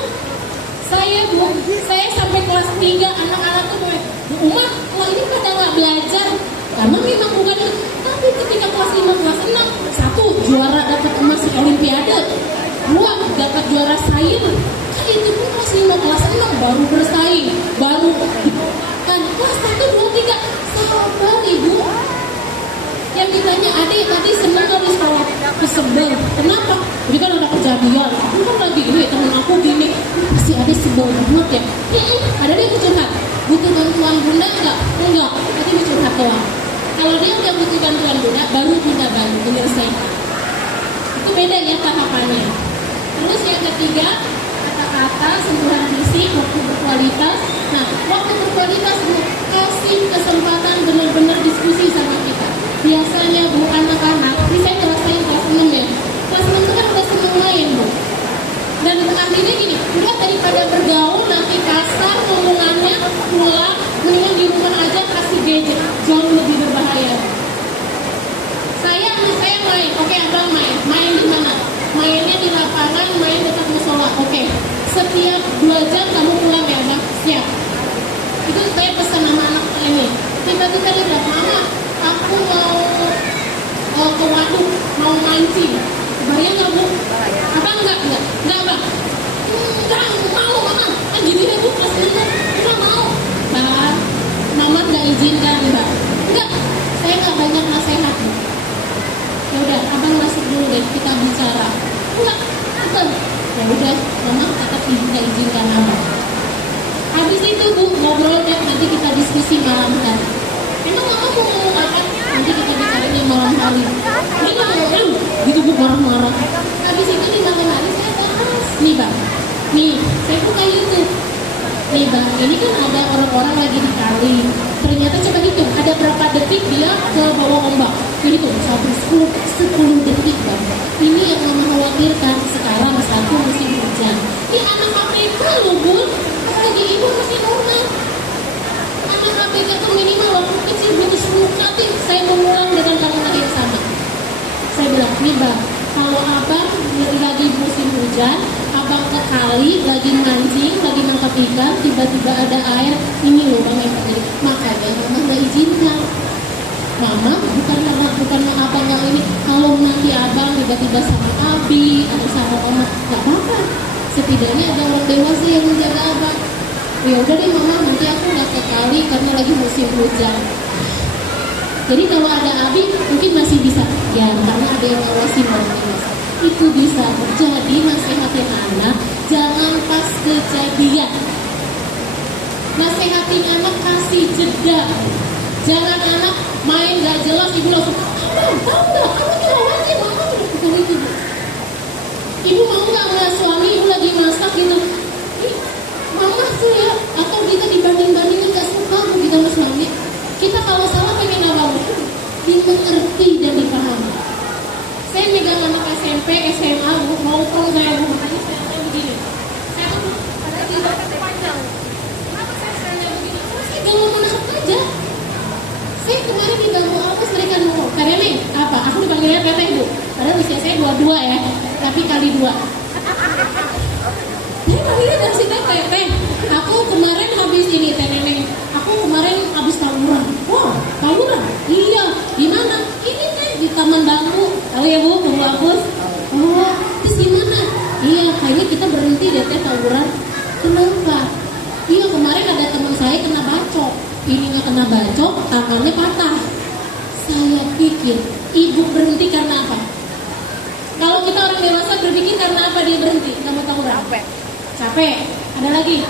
Saya sampai kelas 3 anak-anak tuh Uma, kalau ini pada nggak belajar karena memang bukan itu. Tapi ketika kelas 5, kelas 6, 1 juara dapat emas di Olimpiade, 2 dapat juara sains. Kan itu pun kelas 5, kelas 6 baru bersaing, baru kan kelas 1, 2, 3 sabar ibu. Yang ditanya adik tadi senang nggak di sekolah? Sebel. Kenapa? Jadi kan ada kejadian. Aku kan lagi ini temen aku gini. Pasti adik sebel banget ya. Ada dia curhat. Butuh bantuan bunda enggak? Enggak. Tapi dia curhat doang. Kalau dia udah butuh bantuan bunda, baru bunda bantu menyelesaikan. Itu beda ya tahapannya. Terus yang ketiga, kata-kata, sentuhan fisik, waktu berkualitas. Nah, waktu berkualitas Bu, kasih kesempatan benar-benar diskusi sama kita. Biasanya Bu, anak-anak, ini saya ngerasain kelas 6 ya. Kelas 6 itu kan udah seneng main Bu. Dan akhirnya gini, udah daripada bergaul nanti kasar ngomongannya, pulang, mendingan di rumah aja kasih gadget, jauh lebih berbahaya. Anak saya main, oke abang main di mana? Mainnya di lapangan, main dekat musola, oke. Setiap 2 jam kamu pulang ya bang, siap. Itu saya pesan sama anak ini. Tiba-tiba dia bilang, mama, aku mau ke waduk, mau mancing. Bayang nggak bu? Abang nggak bang? Enggak mau mama. Kan gini deh bu, kelas 6 nggak mau. Nah, mama nggak izinkan mbak. Enggak, saya nggak banyak nasihat. Ya udah, abang masuk dulu deh, kita bicara. Enggak, betul. Ya udah, mama tetap nggak izinkan abang. Habis itu bu, ngobrol deh, nanti kita diskusi malam hari. Emang mama mau ngomong apa? Nanti kita bicaranya malam hari. Ini nggak mau, gitu bu marah-marah. Habis itu di malam hari saya bahas, nih bang, nih saya buka YouTube. Nih bang, ini kan ada orang-orang lagi di kali. Ternyata coba hitung, ada berapa detik dia ke bawah ombak. Jadi tuh, 10 detik bang. Ini yang mama khawatirkan sekarang satu musim hujan. Ini anak APK loh bun, lagi ibu masih normal. Anak APK tuh minimal waktu kecil butuh 10 kali saya mengulang dengan kalimat yang sama. Saya bilang, nih bang, kalau abang lagi musim hujan, abang ke kali, lagi mancing, lagi nangkap ikan, tiba-tiba ada air, ini loh bang yang terjadi. Makanya mama gak izinkan. Mama bukan abang yang ini. Kalau nanti abang tiba-tiba sama abi atau sama mama, gak apa-apa. Setidaknya ada orang dewasa yang menjaga abang. Ya udah deh mama, nanti aku gak ke kali karena lagi musim hujan. Jadi kalau ada abi mungkin masih bisa, ya karena ada yang ngawasin orang dewasa. Itu bisa. Jadi nasihatin anak jangan pas kejadian. Nasihatin anak kasih jeda. Jangan anak main gak jelas ibu langsung, abang tahu nggak? Kamu tuh aja mama udah bukan itu. Ibu mau nggak suami ibu lagi masak gitu? Mama tuh ya, atau kita dibanding-bandingin gak suka bu kita sama suami. Kita kalau salah pengen abang dimengerti dan dipahami. Saya megang anak SMP, SMA, maupun saya makanya saya begini. Saya tuh ada tidak panjang. Kenapa saya begini? Saya gak mau menahan aja. Saya kemarin diganggu apa mereka dulu. Karena apa? Aku dipanggilnya teteh bu. Padahal usia saya 22 ya, tapi kali 2. Saya panggilnya dari si teteh. Teh, aku kemarin habis ini teh neneng. Aku kemarin habis tawuran. Wow, tawuran? Iya. Di mana? Ini teh di Taman Bambu. Tahu ya bu, Bambu Apus. Oh, terus gimana? Iya, kayaknya kita berhenti deh teh tawuran. Kenapa? Iya kemarin ada teman saya kena bacok. Ininya kena bacok, tangannya patah. Saya pikir, ibu berhenti karena apa? Kalau kita orang dewasa berpikir karena apa dia berhenti? Kamu tahu berapa? Capek. Ada lagi?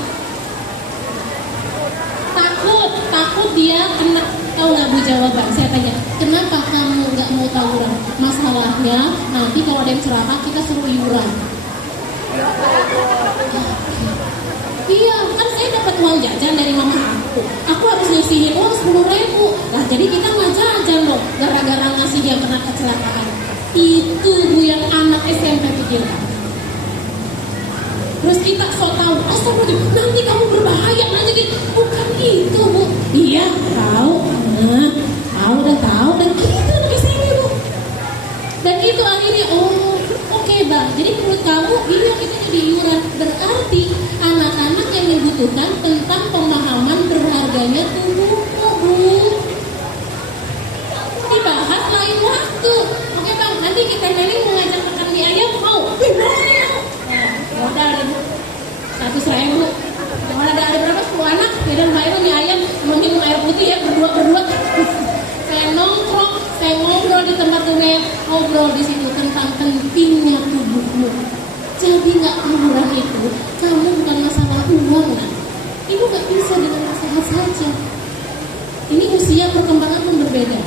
Takut dia kena. Tahu nggak bu jawaban? Saya tanya, kenapa kamu nggak mau tawuran? Masalahnya nanti kalau ada yang celaka kita suruh iuran. Iya, kan saya dapat uang jajan dari mama aku. Aku harus nyisihin uang 10.000. Nah, jadi kita nggak jajan loh, gara-gara ngasih dia kena kecelakaan. Itu bu yang anak SMP pikirkan. Terus kita sok tahu, astagfirullah, nanti kamu berbahaya, nanti gitu. Bukan itu bu. Iya, tahu. tahu dan gitu biasanya Bu. Dan itu akhirnya oke Bang. Jadi menurut kamu iya kita jadi iuran, berarti anak-anak yang membutuhkan tentang pemahaman berharganya tubuhmu Bu. Dibahas lain waktu. Oke Bang, nanti kita mau ngajak makan mie ayam mau? Wih mau. Nah, udah ada 100.000. Kalau ada berapa 10 anak, ya dan saya mie ayam, minum air putih ya berdua. Saya nongkrong, saya ngobrol di tempat dunia, ngobrol di situ tentang pentingnya tubuhmu. Jadi nggak iuran itu, kamu bukan masalah uang nah. Ibu nggak bisa dengan sehat saja. Ini usia perkembangan pun berbeda.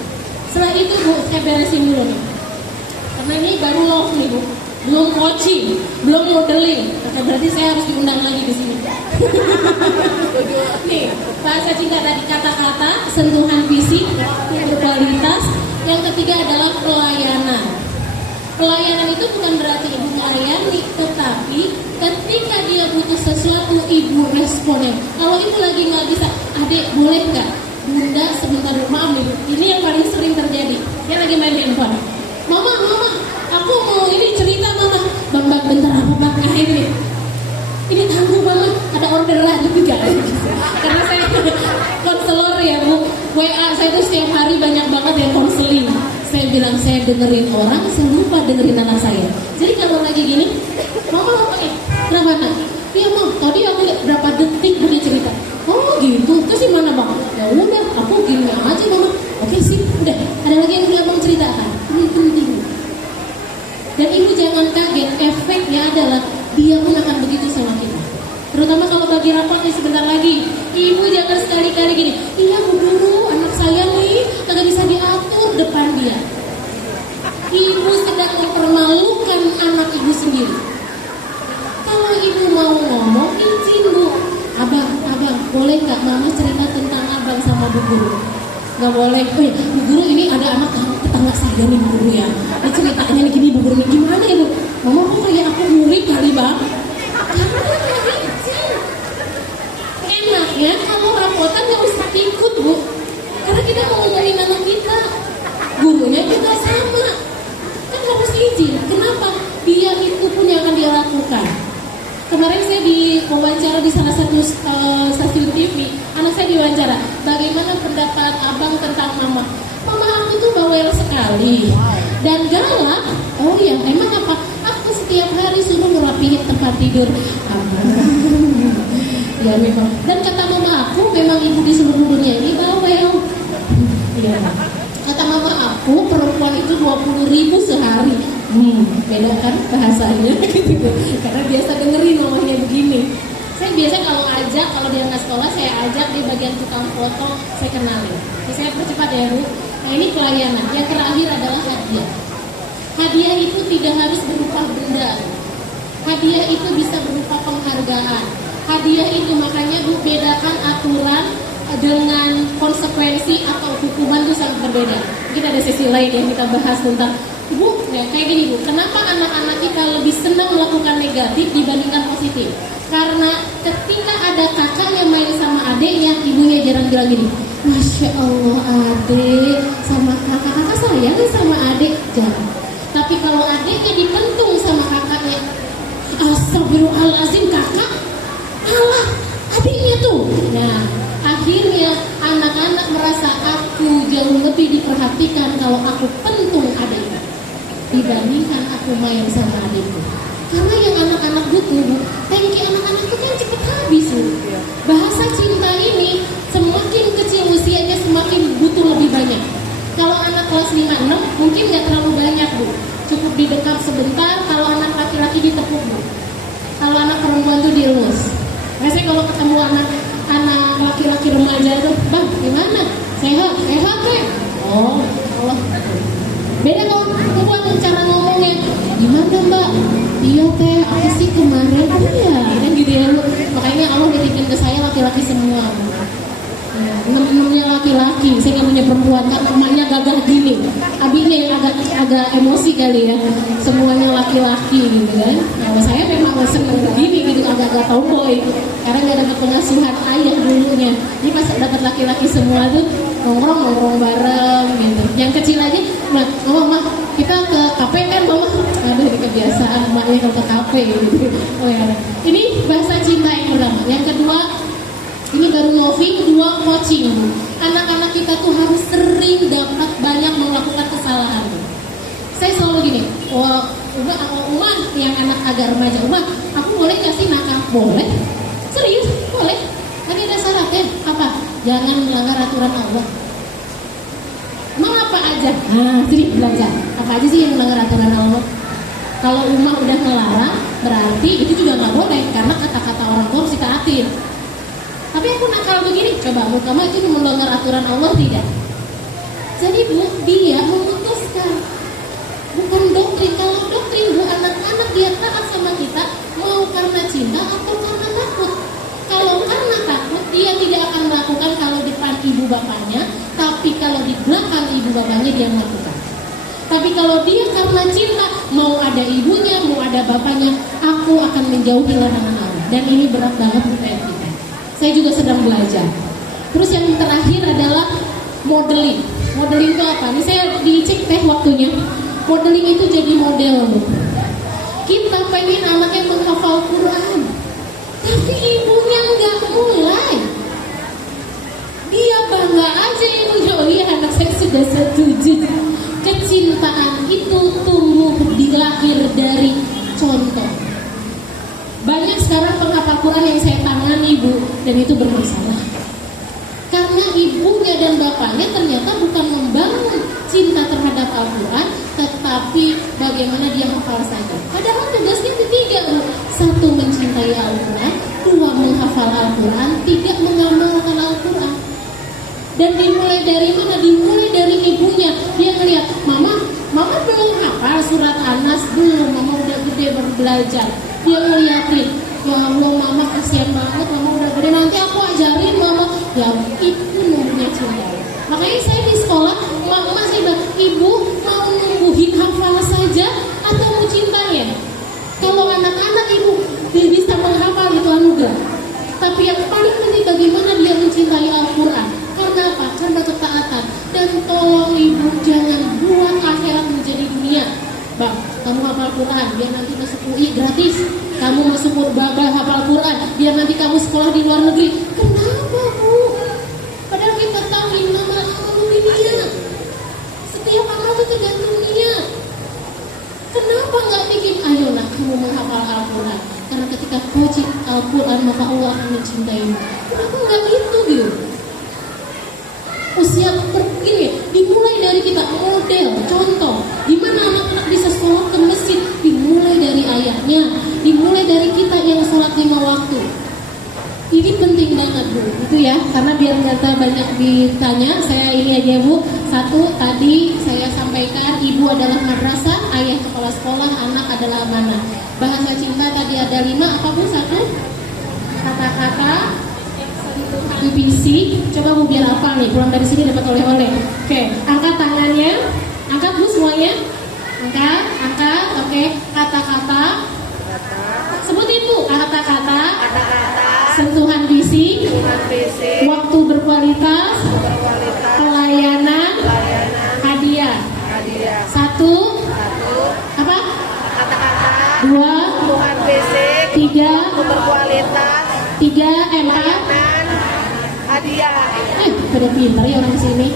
Setelah itu Bu, saya beresin dulu nih. Karena ini baru love nih Bu, belum coaching, belum modeling. Berarti saya harus diundang lagi di sini. Nih, bahasa cinta tadi kata-kata, sentuhan fisik, kualitas. Yang ketiga adalah pelayanan. Pelayanan itu bukan berarti ibu melayani, tetapi ketika dia butuh sesuatu, ibu responen. Kalau ibu lagi nggak bisa, adik boleh nggak? Bunda sebentar dulu, maaf nih, ini yang paling sering terjadi. Dia lagi main handphone. Mama, aku mau ini cerita Mama. Bang, bentar apa Bang? Ini tangguh Mama, ada orderan juga. Karena saya konselor ya Bu, WA saya tuh setiap hari banyak banget yang konseling. Saya bilang saya dengerin orang, saya lupa dengerin anak saya. Jadi kalau lagi gini, Mama kenapa nak? Iya Mam, tadi aku lihat berapa detik dia cerita. Oh gitu, terus gimana Bang? Ya udah, aku gini aja Mama. Oke sih, udah. Ada lagi yang dia mau ceritakan. Ini penting. Dan ibu jangan kaget, efeknya adalah dia pun akan begitu sama kita. Terutama kalau bagi rapatnya sebentar lagi. Ibu jangan sekali-kali gini, iya Bu Guru, anak saya nih kagak bisa diatur depan dia. Ibu sedang mempermalukan anak ibu sendiri. Kalau ibu mau ngomong, izin Bu. Abang, boleh nggak Mama cerita tentang abang sama Bu Guru? Nggak boleh. Bu Guru ini ada anak tetangga saya nih Bu Guru ya. Ini ceritanya nih gini Bu Guru, gimana Ibu? Mama kok kayak aku nguri kali Bang? Karena izin. Enaknya kalau rapotan nggak usah ikut Bu. Karena kita mau ngomongin anak kita. Gurunya juga sama. Kan harus izin. Kenapa? Dia itu pun yang akan dia lakukan. Kemarin saya diwawancara di salah satu stasiun TV. Anak saya diwawancara. Bagaimana pendapat abang tentang mama? Mama aku tuh bawel sekali dan galak. Oh iya, emang apa? Aku setiap hari suruh ngerapihin tempat tidur. Ya memang. Dan kata mama aku, memang ibu di seluruh dunia ini bawel. Iya. Kata mama aku, perempuan itu 20.000 sehari. Beda kan bahasanya gitu. Karena biasa dengerin mamanya begini. Saya biasa kalau ajak, kalau dia nggak sekolah, saya ajak di bagian tukang foto, saya kenalin. Jadi saya percepat ya Bu. Nah ini pelayanan. Yang terakhir adalah hadiah. Hadiah itu tidak harus berupa benda. Hadiah itu bisa berupa penghargaan. Hadiah itu makanya Bu, bedakan aturan dengan konsekuensi atau hukuman itu sangat berbeda. Kita ada sesi lain yang kita bahas tentang Bu, ya kayak gini Bu, kenapa anak-anak kita lebih senang melakukan negatif dibandingkan positif? Karena ketika ada kakak yang main sama adiknya, ibunya jarang bilang gini, Masya Allah adik sama kakak sayang sama adik, jarang. Tapi kalau adiknya dipentung sama kakaknya, astagfirullahaladzim kakak, alah adiknya tuh. Nah, akhirnya anak-anak merasa aku jauh lebih diperhatikan kalau aku pentung adiknya dibandingkan aku main sama adikku. Karena yang anak-anak butuh, tangki anak-anak itu kan cepat habis. Bahasa cinta ini semakin kecil usianya semakin butuh lebih banyak. Kalau anak kelas 5-6 mungkin nggak terlalu banyak Bu, cukup didekap sebentar. Kalau anak laki-laki ditepuk Bu, kalau anak perempuan tuh dielus. Biasanya kalau ketemu anak laki-laki remaja itu, Bang gimana? Sehat teh? Oh Allah. Beda kalau perempuan cara ngomongnya, gimana Mbak? Iya teh, aku sih kemarin iya, kan gitu ya Bu. Makanya Allah nitipin ke saya laki-laki semua. Temen-temennya laki-laki, saya nggak punya perempuan kan, emaknya gagah gini, abinya yang agak emosi kali ya, semuanya laki-laki gitu kan. Nah saya memang seneng begini gitu, agak malah tomboy karena nggak dapat pengasuhan ayah dulunya. Jadi pas dapat laki-laki semua tuh nongkrong bareng gitu. Yang kecil aja, mama kita ke kafe kan mama, aduh ini kebiasaan maknya kalau ke kafe gitu. Oh ya, ini bahasa cinta yang pertama. Yang kedua, ini baru Novi, kedua coaching. Anak-anak kita tuh harus sering dapat banyak melakukan kesalahan. Saya selalu gini, Uma yang anak agak remaja, Uma, aku boleh kasih nakal? Boleh, serius, boleh. Tapi ada syaratnya, apa? Jangan melanggar aturan Allah. Emang apa aja? Jadi belajar. Apa aja sih yang melanggar aturan Allah? Kalau Uma udah ngelarang, berarti itu juga nggak boleh, karena kata-kata orang tua harus ditaatin. Tapi aku nakal begini, coba menurut kamu itu melanggar aturan Allah tidak? Jadi Bu, dia memutuskan, bukan doktrin. Kalau doktrin Bu, anak-anak dia taat sama kita mau karena cinta atau karena takut. Kalau karena takut, dia tidak akan melakukan kalau depan ibu bapaknya, tapi kalau di belakang ibu bapaknya dia melakukan. Tapi kalau dia karena cinta, mau ada ibunya, mau ada bapaknya, aku akan menjauhi larangan Allah. Dan ini berat banget untuk kita. Saya juga sedang belajar. Terus yang terakhir adalah modeling. Modeling itu apa? Ini saya dicek teh waktunya. Modeling itu jadi model. Kita pengen anaknya menghafal Quran, tapi ibunya nggak mulai. Dia bangga aja ibunya, oh iya anak saya sudah setuju. Kecintaan itu tumbuh dilahir dari contoh. Banyak sekarang penghafal Quran yang saya tangani Bu, dan itu bermasalah. Karena ibunya dan bapaknya ternyata bukan membangun cinta terhadap Al-Quran, tetapi bagaimana dia hafal saja. Padahal tugasnya ketiga Bu. Satu, mencintai Al-Quran. Dua, menghafal Al-Quran. Tiga, mengamalkan Al-Quran. Dan dimulai dari mana? Dimulai dari ibunya. Dia ngeliat, mama belum hafal surat Anas, belum, mama udah gede berbelajar. Dia ngeliatin, ya Allah mama kasihan banget, mama udah gede, nanti aku ajarin mama. Ya itu numbuhnya cinta. Makanya saya di sekolah, mama saya bilang, ibu mau numbuhin hafal saja atau mau cintanya? Kalau anak-anak ibu bisa menghafal itu anugerah. Tapi yang paling penting bagaimana dia mencintai Al-Quran. Karena apa? Karena ketaatan. Dan tolong ibu jangan buat akhirat menjadi dunia. Bang, kamu hafal Quran, biar nanti masuk UI gratis. Kamu masuk Baba hafal Quran, biar nanti kamu sekolah di luar negeri. Kenapa Bu? Padahal kita tahu innamal a'malu binniyat. Setiap amal itu tergantung niat. Kenapa nggak bikin ayo nak kamu menghafal Al-Quran? Karena ketika kau cinta Al-Quran maka Allah akan mencintaimu. Kenapa nggak gitu? Usia begini, dimulai dari kita model, contoh. Gimana anak-anak bisa sholat ke masjid? Dimulai dari ayahnya, dimulai dari kita yang sholat 5 waktu. Ini penting banget Bu, itu ya, karena biar nggak banyak ditanya, saya ini aja Bu. Satu, tadi saya sampaikan ibu adalah madrasah, ayah kepala sekolah, anak adalah amanah. Bahasa cinta tadi ada 5, apa Bu? Satu, kata-kata, visi. Coba Bu biar apa nih, pulang dari sini dapat oleh-oleh. Oke, angkat tangannya, angkat Bu semuanya, angkat, oke. Kata-kata, sebutin Bu, kata-kata, sentuhan visi, waktu berkualitas, pelayanan, hadiah. Satu, apa? Dua, tiga, berkualitas, tiga, empat, hadiah. Pada pintar ya orang sini.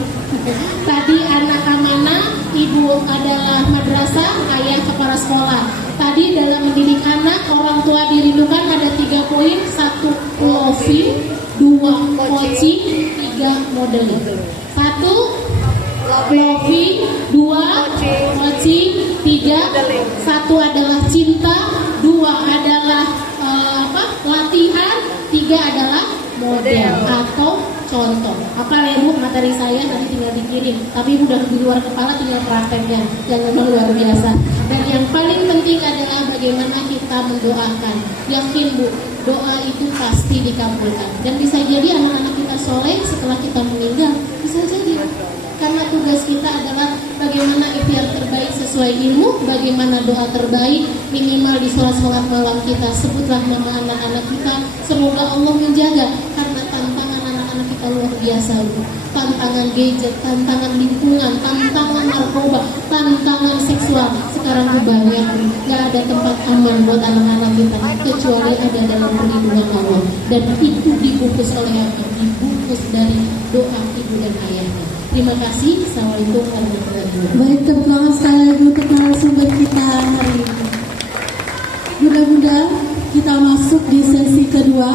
Tadi anak amanah, ibu adalah madrasah, ayah kepala sekolah. Tadi dalam mendidik anak, orang tua dirindukan ada 3 poin. 1, loving. 2, coaching. 3, modeling. 1, loving. 2, coaching. 3, 1 adalah cinta. 2 adalah latihan. 3 adalah model atau contoh. Apa ya Bu, materi saya nanti tinggal dikirim. Tapi udah di luar kepala tinggal prakteknya. Dan memang luar biasa. Dan yang paling penting adalah bagaimana kita mendoakan. Yakin Bu, doa itu pasti dikabulkan. Dan bisa jadi anak-anak kita soleh setelah kita meninggal. Bisa jadi. Karena tugas kita adalah bagaimana ikhtiar terbaik sesuai ilmu, bagaimana doa terbaik, minimal di sholat malam kita sebutlah nama anak-anak kita. Semoga Allah menjaga, karena tantangan anak-anak kita luar biasa, Bu. Tantangan gadget, tantangan lingkungan, tantangan narkoba, tantangan seksual. Sekarang tuh banyak, gak ada tempat aman buat anak-anak kita kecuali ada dalam perlindungan Allah. Dan itu dibungkus oleh apa? Dibungkus dari doa ibu dan ayahnya. Terima kasih. Assalamualaikum warahmatullahi wabarakatuh. Baik, tepuk tangan sekali lagi untuk narasumber kita hari ini. Mudah-mudahan kita masuk di sesi kedua.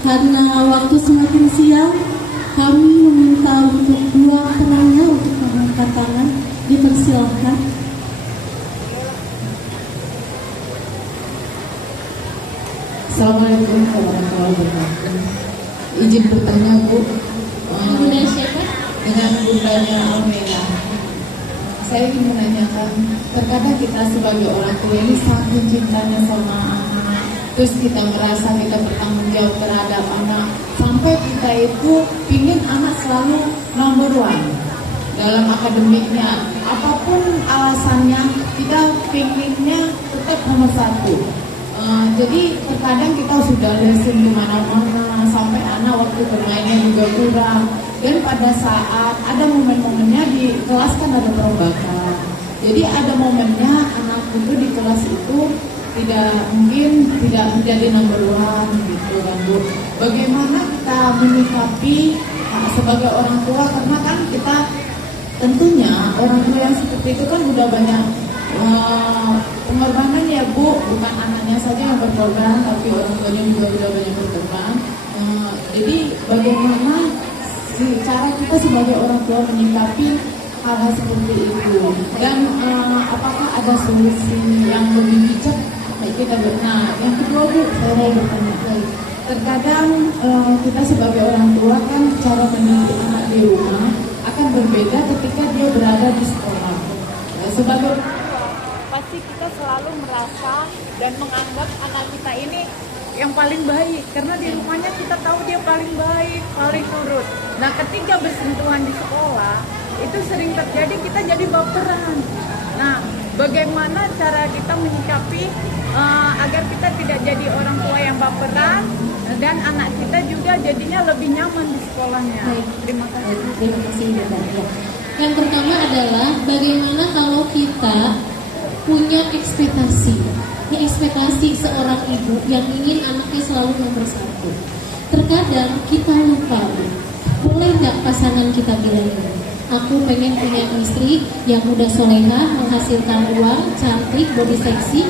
Karena waktu semakin siang, kami meminta untuk dua penanya untuk mengangkat tangan. Dipersilakan. Assalamualaikum warahmatullahi wabarakatuh. Izin bertanya, Bu. Bunda siapa? Dengan bundanya Almela. Saya ingin menanyakan, terkadang kita sebagai orang tua ini saking cintanya sama anak, terus kita merasa kita bertanggung jawab terhadap anak, sampai kita itu ingin anak selalu nomor one dalam akademiknya, apapun alasannya kita pinginnya tetap nomor satu. Jadi terkadang kita sudah lesin di mana-mana sampai anak waktu bermainnya juga kurang. Dan pada saat ada momen-momennya di kelas kan ada perombakan. Jadi ada momennya anak itu di kelas itu tidak menjadi number one gitu kan, Bu. Bagaimana kita menyikapi sebagai orang tua, karena kan kita tentunya orang tua yang seperti itu kan udah banyak pengorbanan ya, Bu. Bukan anaknya saja yang berkorban, tapi orang tuanya juga udah banyak berkorban. Jadi bagaimana cara kita sebagai orang tua menyikapi hal-hal seperti itu, dan apakah ada solusi yang lebih bijak kita? Nah, yang kedua, Bu, saya mau bertanya lagi. Terkadang kita sebagai orang tua kan cara mendidik anak di rumah akan berbeda ketika dia berada di sekolah. Sebagai Pasti kita selalu merasa dan menganggap anak kita ini yang paling baik, karena di rumahnya kita tahu dia paling baik, paling nurut. Nah, ketika bersentuhan di sekolah itu sering terjadi kita jadi baperan. Nah, bagaimana cara kita menyikapi agar kita tidak jadi orang tua yang baperan dan anak kita juga jadinya lebih nyaman di sekolahnya. Baik. Terima kasih. Terima kasih, Bunda. Ya. Yang pertama adalah bagaimana kalau kita punya ekspektasi. Ini ekspektasi seorang ibu yang ingin anaknya selalu nomor satu. Terkadang kita lupa, boleh nggak pasangan kita bilang ini? Aku pengen punya istri yang udah soleha, menghasilkan uang, cantik, body seksi,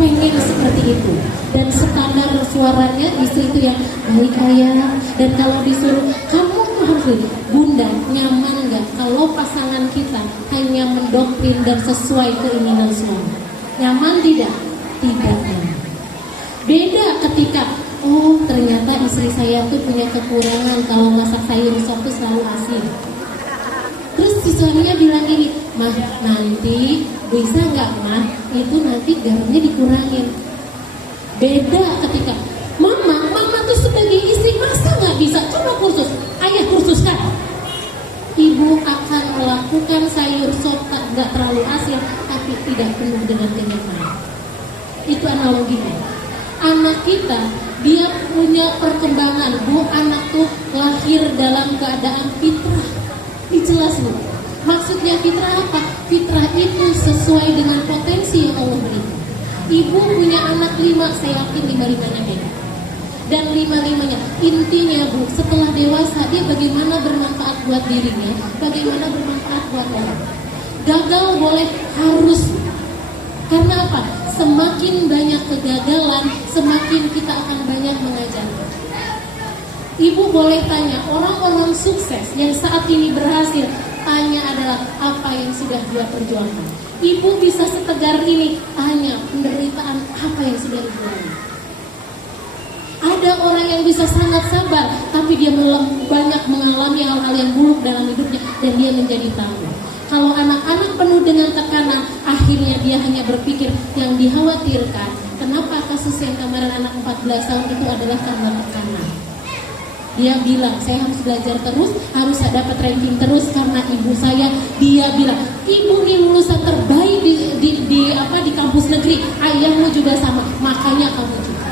pengen seperti itu. Dan standar suaranya istri itu yang baik ayah. Dan kalau disuruh kamu harus, Bunda, nyaman nggak kalau pasangan kita hanya mendoktrin dan sesuai keinginan suami? Nyaman tidak? Tidak nyaman. Beda ketika, oh ternyata istri saya tuh punya kekurangan, kalau masak sayur sop tuh selalu asin. Terus si suaminya bilang gini, Mah nanti bisa nggak Mah, itu nanti garamnya dikurangin. Beda ketika, Mama tuh sebagai istri masa nggak bisa, coba kursus, ayah kursuskan. Ibu akan melakukan sayur sop nggak terlalu asin, tapi tidak penuh dengan kenyamanan. Itu analoginya. Anak kita, dia punya perkembangan, Bu. Anak tuh lahir dalam keadaan fitrah. Dijelas, Bu. Maksudnya fitrah apa? Fitrah itu sesuai dengan potensi yang Allah berikan. Ibu punya anak 5, saya yakin 5-5-nya hebat. Dan 5-5-nya, intinya Bu, setelah dewasa dia bagaimana bermanfaat buat dirinya, bagaimana bermanfaat buat orang. Gagal boleh, harus. Karena apa? Semakin banyak kegagalan, semakin kita akan banyak mengajar. Ibu boleh tanya, orang-orang sukses yang saat ini berhasil, tanya adalah apa yang sudah dia perjuangkan. Ibu bisa setegar ini, tanya penderitaan apa yang sudah dijalani. Ada orang yang bisa sangat sabar, tapi dia banyak mengalami hal-hal yang buruk dalam hidupnya dan dia menjadi tangguh. Kalau anak-anak penuh dengan tekanan, akhirnya dia hanya berpikir yang dikhawatirkan. Kenapa kasus yang kemarin anak 14 tahun itu adalah karena tekanan? Dia bilang, saya harus belajar terus, harus dapat ranking terus karena ibu saya. Dia bilang, ibu ini lulusan terbaik di kampus negeri. Ayahmu juga sama, makanya kamu juga.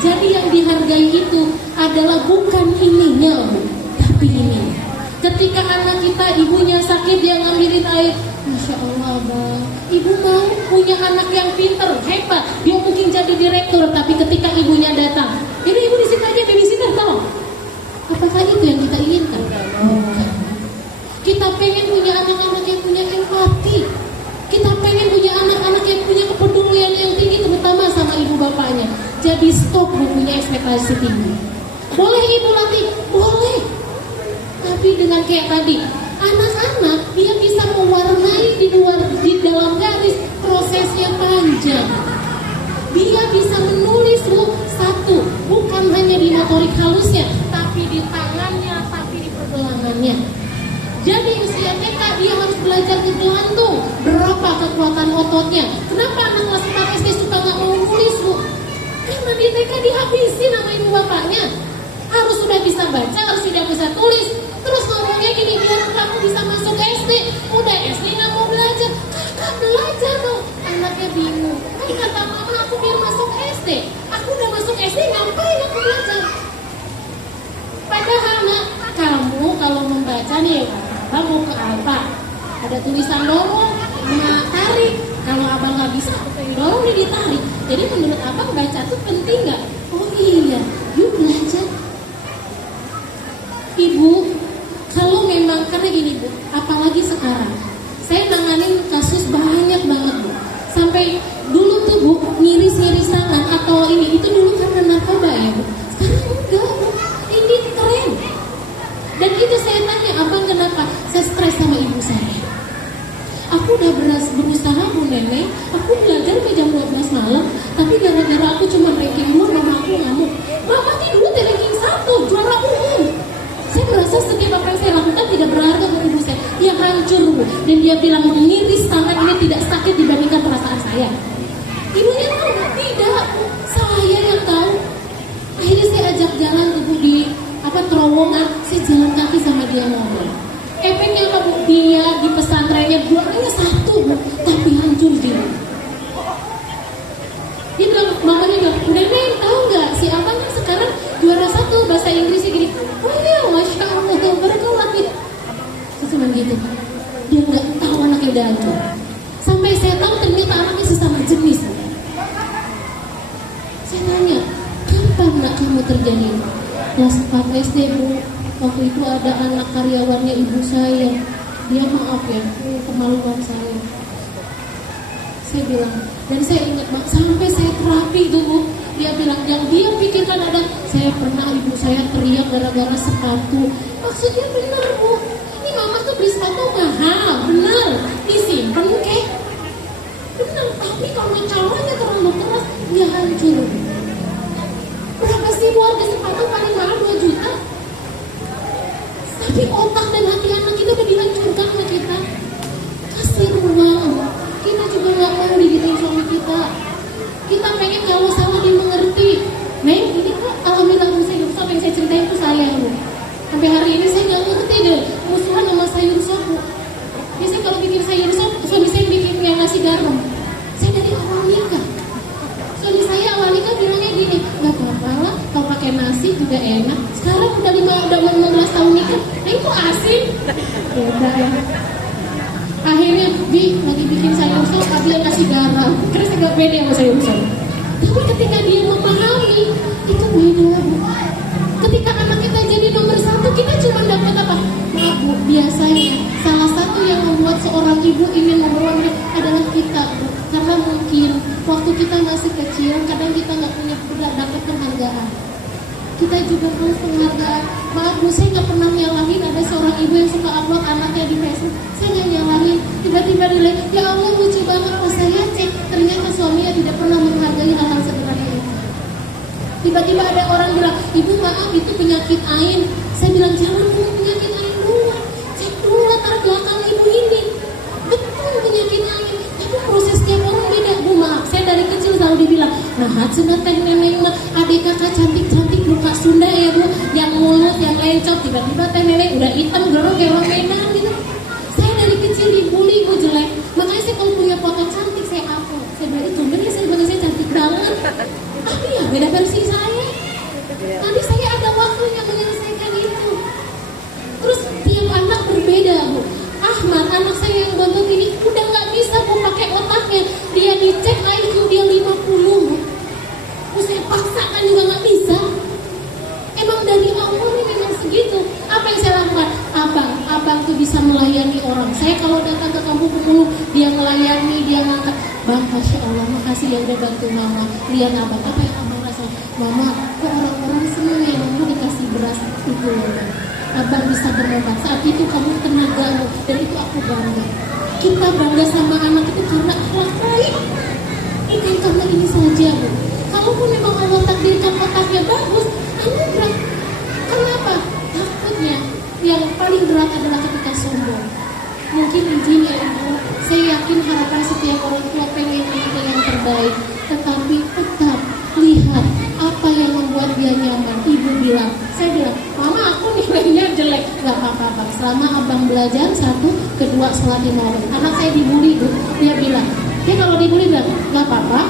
Jadi yang dihargai itu adalah bukan ininya, Bu, tapi ini. Ketika anak kita ibunya sakit, dia ngambilin air. Masya Allah, Bang. Ibu mau punya anak yang pinter, hebat. Dia mungkin jadi direktur, tapi ketika ibunya datang, ibu di situ aja, babysitter, tolong. Apakah itu yang kita inginkan? Bukan. Kita pengen punya anak-anak yang punya empati. Kita pengen punya anak-anak yang punya kepedulian yang tinggi, terutama sama ibu bapaknya. Jadi stop punya ekspektasi tinggi. Boleh ibu latih? Boleh. Tapi dengan kayak tadi, anak-anak dia bisa mewarnai di dalam garis, prosesnya panjang. Dia bisa menulis satu, bukan hanya di motorik halusnya, tapi di tangannya, tapi di pergelangannya. Jadi usia TK dia harus belajar kegelantung, berapa kekuatan ototnya. Kenapa anak kelas 4 SD suka nggak mau nulis, Bu? Karena di TK dihabisin sama ibu bapaknya. Harus sudah bisa baca, harus sudah bisa tulis. Terus ngomongnya gini, biar kamu bisa masuk SD. Udah SD nggak mau belajar, kakak belajar dong. Anaknya bingung. Kan kata mama aku biar masuk SD. Aku udah masuk SD, ngapain aku belajar? Padahal nak, kamu kalau membaca nih, kamu ke apa? Ada tulisan dorong, tarik. Kalau abang nggak bisa, dorong dia ditarik. Jadi menurut abang baca tuh penting nggak? Oh iya, yuk belajar. Ibu, kalau memang karena gini Bu, apalagi sekarang, saya nanganin kasus banyak banget Bu. Sampai dulu tuh Bu, ngiris-ngiris tangan atau itu dulu karena narkoba ya Bu. Sekarang enggak Bu, ini keren. Dan itu saya tanya, abang kenapa? Saya stres sama ibu saya. Aku udah berusaha Bu Nenek, aku belajar ke jam 12 malam, tapi gara-gara aku cuma ranking 2, mama aku ngamuk. Mama ini dulu ranking 1, juara umum. Saya merasa setiap apa yang saya lakukan tidak berharga untuk ibu saya. Dia hancur Bu. Dan dia bilang mengiris tangan ini tidak sakit dibandingkan perasaan saya. Ibunya tahu tidak Bu, saya yang tahu. Akhirnya saya ajak jalan tuh Bu di terowongan, saya jalan kaki sama dia ngobrol. Efeknya apa Bu? Dia di pesantrennya juaranya 1 Bu, tapi hancur dia. Dia bilang, mamanya bilang, Nenek tahu nggak si abang kan sekarang juara 1 bahasa Inggrisnya gini. Oh iya, Masya Allah, mereka lagi. Saya cuma gitu. Dia nggak tahu anaknya udah hancur. Sampai saya tahu ternyata anaknya sesama jenis. Saya tanya, kapan nak kamu terjadi? Kelas 4 SD Bu. Waktu itu ada anak karyawannya ibu saya. Dia maaf ya, kemaluan saya. Saya bilang, dan saya ingat Bang, sampai saya terapi itu Bu. Dia bilang, yang dia pikirkan ada, saya pernah ibu saya teriak gara-gara sepatu. Maksudnya benar Bu, ini mama tuh beli sepatu mahal, benar, disimpan kek. Benar, tapi kalau calonnya terlalu keras, dia hancur. Berapa sih Bu harga sepatu paling mahal 2 juta? Tapi otak dan hati anak kita udah dihancurkan sama kita. Kasih ruang. Kita juga nggak mau dididik suami kita. Kita pengen kalau salah dia mengerti. Neng, ini kok alhamdulillah saya sop yang saya ceritain itu saya Bu. Sampai hari ini saya nggak ngerti deh musuhan sama sayur sop Bu. Biasanya kalau bikin sayur sop, suami saya bikin yang nasi garam. Saya dari awal nikah. Suami saya awal nikah bilangnya gini, nggak apa-apa lah, kalau pakai nasi juga enak. Sekarang udah 15 tahun nikah, ini kok asin? Udah ya. Akhirnya lagi bikin sayur sop, dia kasih garam. Karena saya nggak pede sama sayur sop. Tapi ketika dia memahami, itu beda Bu. Ketika anak kita jadi nomor 1, kita cuma dapat apa? Maaf Bu, biasanya salah satu yang membuat seorang ibu ingin memperoleh adalah kita Bu. Karena mungkin waktu kita masih kecil, kadang kita nggak dapat penghargaan. Kita juga perlu penghargaan. Maaf Bu, saya nggak pernah nyalahin ada seorang ibu yang suka upload anaknya di Facebook. Saya nggak nyalahin. Tiba-tiba dilihat, ya Allah lucu banget. Pas saya cek, ternyata suaminya tidak pernah menghargai hal-hal sederhana itu. Tiba-tiba ada orang bilang, ibu maaf itu penyakit ain. Saya bilang jangan punya penyakit ain dulu. Cek dulu latar belakang ibu ini. Betul penyakit ain. Tapi proses tiap orang beda Bu, maaf. Saya dari kecil selalu dibilang, Nah, cenah teh neneng mah adik kakak cantik-cantik muka Sunda ya Bu, yang mulus, yang lencok, tiba-tiba teh neneng udah hitam gerok kayak orang Medan gitu. Saya dari kecil dibully Bu jelek, makanya saya kalau punya foto cantik saya upload. Saya bilang itu bener saya bilang saya cantik banget. Tapi ya beda versi saya. Nanti saya ada waktunya menyelesaikan itu. Terus tiap anak berbeda Bu. Ahmad, anak saya yang gontok ini udah nggak bisa Bu pakai otaknya. Dia dicek IQ dia 50 Bu. Terus saya paksakan juga nggak bisa. Emang dari Allah ini memang segitu. Apa yang saya lakukan? Abang tuh bisa melayani orang. Saya kalau datang ke kampung Bengkulu, dia melayani, dia ngangkat. Bang, Masya Allah, makasih ya udah bantu Mama. Lihat abang, apa yang abang rasa? Mama, kok orang-orang senang ya Mama dikasih beras itu loh. Abang bisa berhebat. Saat itu kamu tenaga dan itu aku bangga. Kita bangga sama anak itu karena akhlak baik, bukan karena ini saja Bu. Kalaupun memang Allah takdirkan otaknya bagus, anugerah. Kenapa? Takutnya yang paling berat adalah ketika sombong. Mungkin izin ya Ibu, saya yakin harapan setiap orang tua pengen kita yang terbaik, tetapi tetap lihat apa yang membuat dia nyaman. Ibu bilang, saya bilang, Mama aku nilainya jelek, gak apa-apa Bang. Selama abang belajar, satu, kedua sholat 5 waktu. Anak saya dibully Bu, dia bilang, dia kalau dibully bilang, gak apa-apa,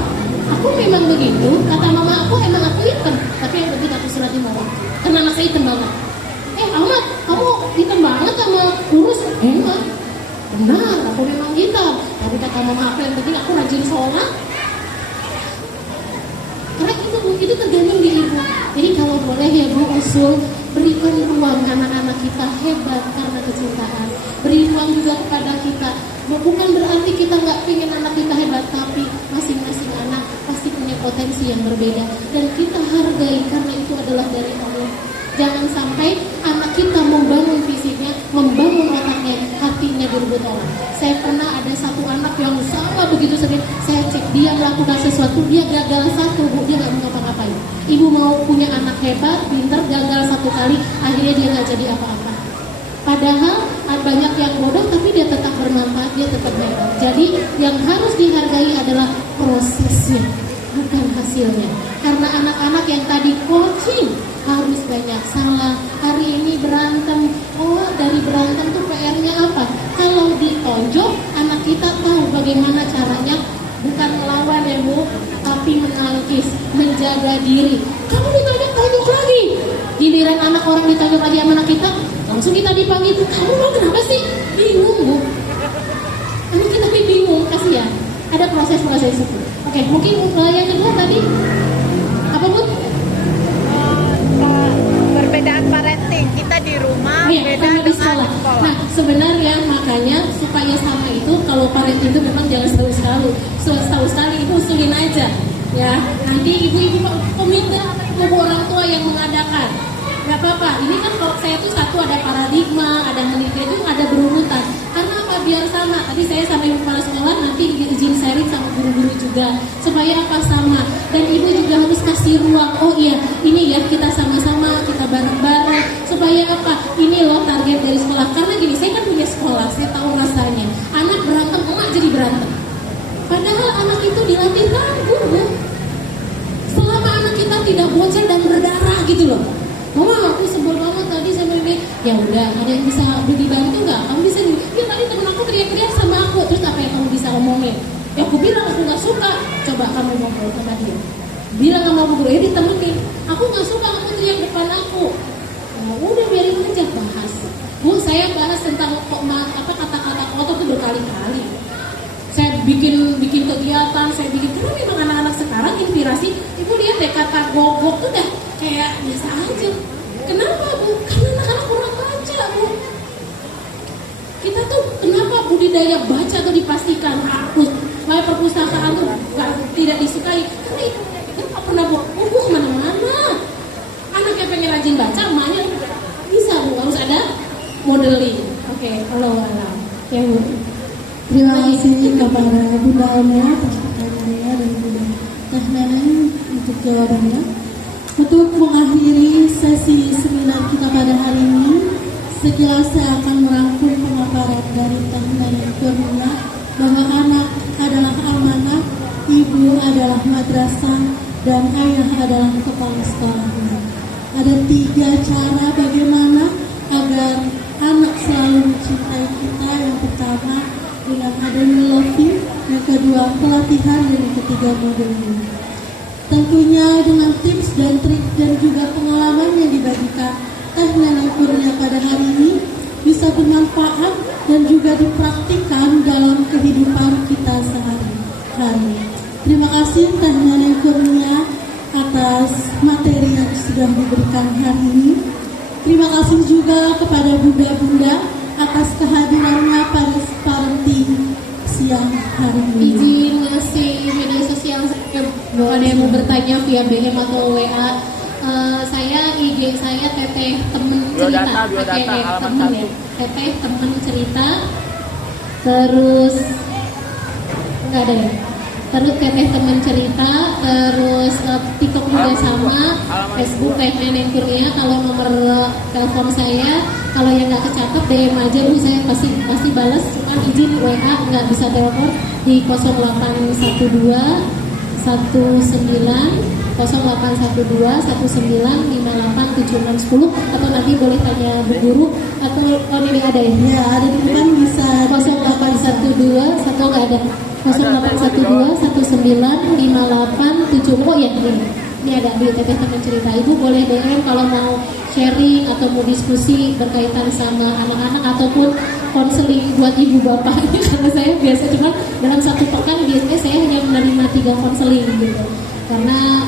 aku memang begitu. Kata mama aku emang aku hitam, tapi yang penting aku sholat 5 waktu. Karena anak saya hitam banget. Ahmad, kamu hitam banget sama kurus. Emang benar, aku memang hitam. Tapi kata mama aku yang penting aku rajin sholat. Karena itu tergantung di ibu. Jadi kalau boleh ya Bu usul, berikan ruang anak-anak kita hebat karena kecintaan. Beri ruang juga kepada kita. Bukan berarti kita nggak pengen anak kita hebat, tapi masing-masing anak pasti punya potensi yang berbeda. Dan kita hargai karena itu adalah dari Allah. Jangan sampai anak kita membangun fisiknya, membangun otaknya, hatinya direbut orang. Saya pernah ada satu anak yang sama begitu sering. Saya cek dia melakukan sesuatu, dia gagal satu Bu, dia nggak mau ngapa-ngapain. Ibu mau punya anak hebat, pinter, gagal satu kali, akhirnya dia nggak jadi apa-apa. Padahal banyak yang bodoh, tapi dia tetap bermanfaat, dia tetap hebat. Jadi yang harus dihargai adalah prosesnya, bukan hasilnya. Karena anak-anak yang tadi coaching harus banyak salah. Hari ini berantem, dari berantem tuh PR-nya apa? Kalau ditonjok, anak kita tahu bagaimana caranya, bukan melawan ya Bu, tapi menangkis, menjaga diri. Kamu ditonjok lagi. Giliran anak orang ditonjok lagi sama anak kita, langsung kita dipanggil, kamu mau kenapa sih? Bingung Bu. Anak kita bingung, kasihan. Ada proses-proses itu. Oke, mungkin yang kedua tadi apa Bu? Perbedaan parenting kita di rumah beda sama di dengan sekolah. di sekolah. Nah sebenarnya makanya supaya sama itu kalau parenting itu memang jangan setahu sekali ibu usulin aja ya. Nanti ibu-ibu komite ibu orang tua yang mengadakan. Gak apa-apa. Ini kan kalau saya tuh satu ada paradigma, ada meneliti itu ada berurutan. Karena apa? Biar sama. Tadi saya sama ibu kepala sekolah nanti izin sharing sama guru-guru juga supaya apa sama. Dan ibu juga harus kasih ruang. Oh iya, ini ya kita sama-sama, kita bareng-bareng supaya apa? Ini loh target dari sekolah. Karena gini, saya kan punya sekolah, saya tahu rasanya. Anak berantem, emak jadi berantem. Padahal anak itu dilatih tangguh, Bu. Selama anak kita tidak bocor dan berdarah gitu loh. Mama aku sebel banget tadi sama ini. Ya udah, ada yang bisa dibantu nggak? Kamu bisa ya tadi temen aku teriak-teriak sama aku. Terus apa yang kamu bisa omongin? Ya aku bilang aku nggak suka. Coba kamu ngobrol sama dia. Bilang sama aku ya ditemenin. Aku nggak suka kamu teriak depan aku. Oh, udah biarin aja bahas. Bu, saya bahas tentang kata-kata kotor itu berkali-kali. Saya bikin kegiatan, saya bikin karena memang anak-anak sekarang inspirasi. Ibu lihat deh kata gogok tuh dah kayak biasa aja. Kenapa Bu? Karena anak-anak kurang baca Bu. Kita tuh kenapa budidaya baca tuh dipastikan hapus, supaya perpustakaan tuh tidak disukai. Karena itu nggak pernah buku kemana-mana. Anak yang pengen rajin baca, emaknya bisa Bu, harus ada modeling. Oke, kalau alam yang Terima kasih kepada Bunda Alma atas pertanyaannya dan Bunda Teh Neneng untuk jawabannya. Untuk mengakhiri sesi seminar kita pada hari ini, sekilas saya akan merangkum pemaparan dari Teh Neneng Kurnia bahwa anak adalah amanah ibu adalah madrasah, dan ayah adalah kepala sekolahnya. Ada 3 cara bagaimana agar anak selalu mencintai kita. Yang pertama dengan adanya loving, yang kedua pelatihan, dan yang ketiga modeling. Tentunya dengan tips dan trik dan juga pengalaman yang dibagikan Teh Neneng Kurnia pada hari ini bisa bermanfaat dan juga dipraktikkan dalam kehidupan kita sehari-hari. Terima kasih Teh Neneng Kurnia atas materi yang sudah diberikan hari ini. Terima kasih juga kepada bunda-bunda atas kehadirannya pada parenting siang hari ini. Izin ngasih media sosial, ada yang mau bertanya via BM atau WA. Saya IG saya Teteh Temen Cerita, temen ya, Teteh Temen Cerita. Terus nggak ada ya. Terus Teteh Temen Cerita, terus TikTok juga sama, Facebook Teh Neneng Kurnia. Kalau nomor telepon saya, kalau yang nggak kecatat DM aja dulu, saya pasti balas. Cuma izin WA nggak bisa telepon di 0812 19 0812 19 58 76 10, atau nanti boleh tanya Bu Guru atau ini ada ya? Ya, ada di depan bisa 0812 atau nggak ada 0812 19 58 70. Oh ya, ini ada di Teteh Teman Cerita. Ibu boleh DM kalau mau sharing atau mau diskusi berkaitan sama anak-anak ataupun konseling buat ibu bapak. Karena saya biasa cuma dalam 1 pekan biasanya saya hanya menerima 3 konseling gitu. Karena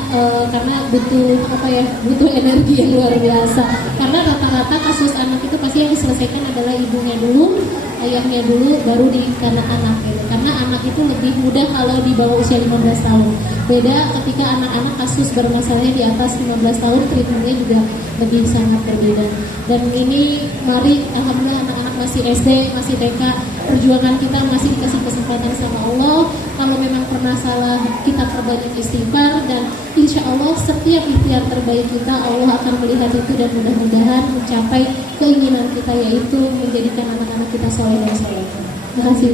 butuh energi yang luar biasa. Karena rata-rata kasus anak itu pasti yang diselesaikan adalah ibunya dulu, ayahnya dulu, baru di anak-anak gitu. Karena anak itu lebih mudah kalau di bawah usia 15 tahun. Beda ketika anak-anak kasus bermasalahnya di atas 15 tahun, treatmentnya juga lebih sangat berbeda. Dan ini mari alhamdulillah anak-anak masih SD, masih TK, perjuangan kita masih dikasih kesempatan sama Allah. Kalau memang pernah salah, kita perbanyak istighfar, dan insya Allah setiap ikhtiar terbaik kita Allah akan melihat itu, dan mudah-mudahan mencapai keinginan kita, yaitu menjadikan anak-anak kita soleh dan soleh. Terima kasih.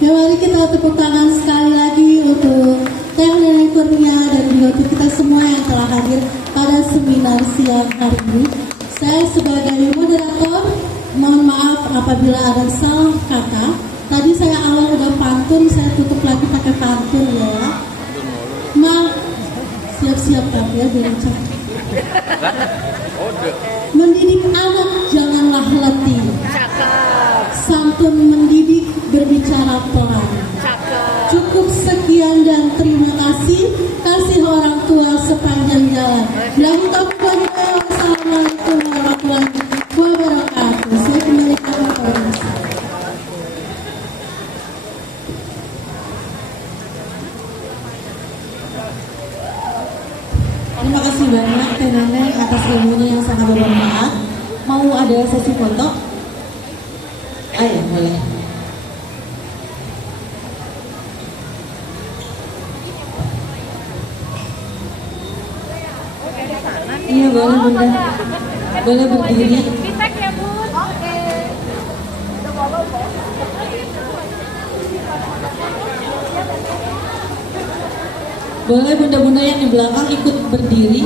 Ya, mari kita tepuk tangan sekali lagi untuk Teh Neneng Kurnia dan juga untuk kita semua yang telah hadir pada seminar siang hari ini. Saya sebagai moderator mohon maaf apabila ada salah kata. Tadi saya awal udah pantun, saya tutup lagi pakai pantun ya. Maaf, siap-siap tapi ya biar cantik. Mendidik anak janganlah letih. Santun mendidik berbicara pelan. Cukup sekian dan terima kasih. Kasih orang tua sepanjang jalan. Wassalamualaikum warahmatullahi wabarakatuh. Saya kembalikan kepada Mas. Terima kasih banyak Teh Neneng atas ilmunya yang sangat bermanfaat. Mau ada sesi foto? Ayo, boleh. Iya, boleh Bunda. Boleh berdiri. Feedback ya Bun. Oke. Boleh bunda-bunda yang di belakang ikut berdiri.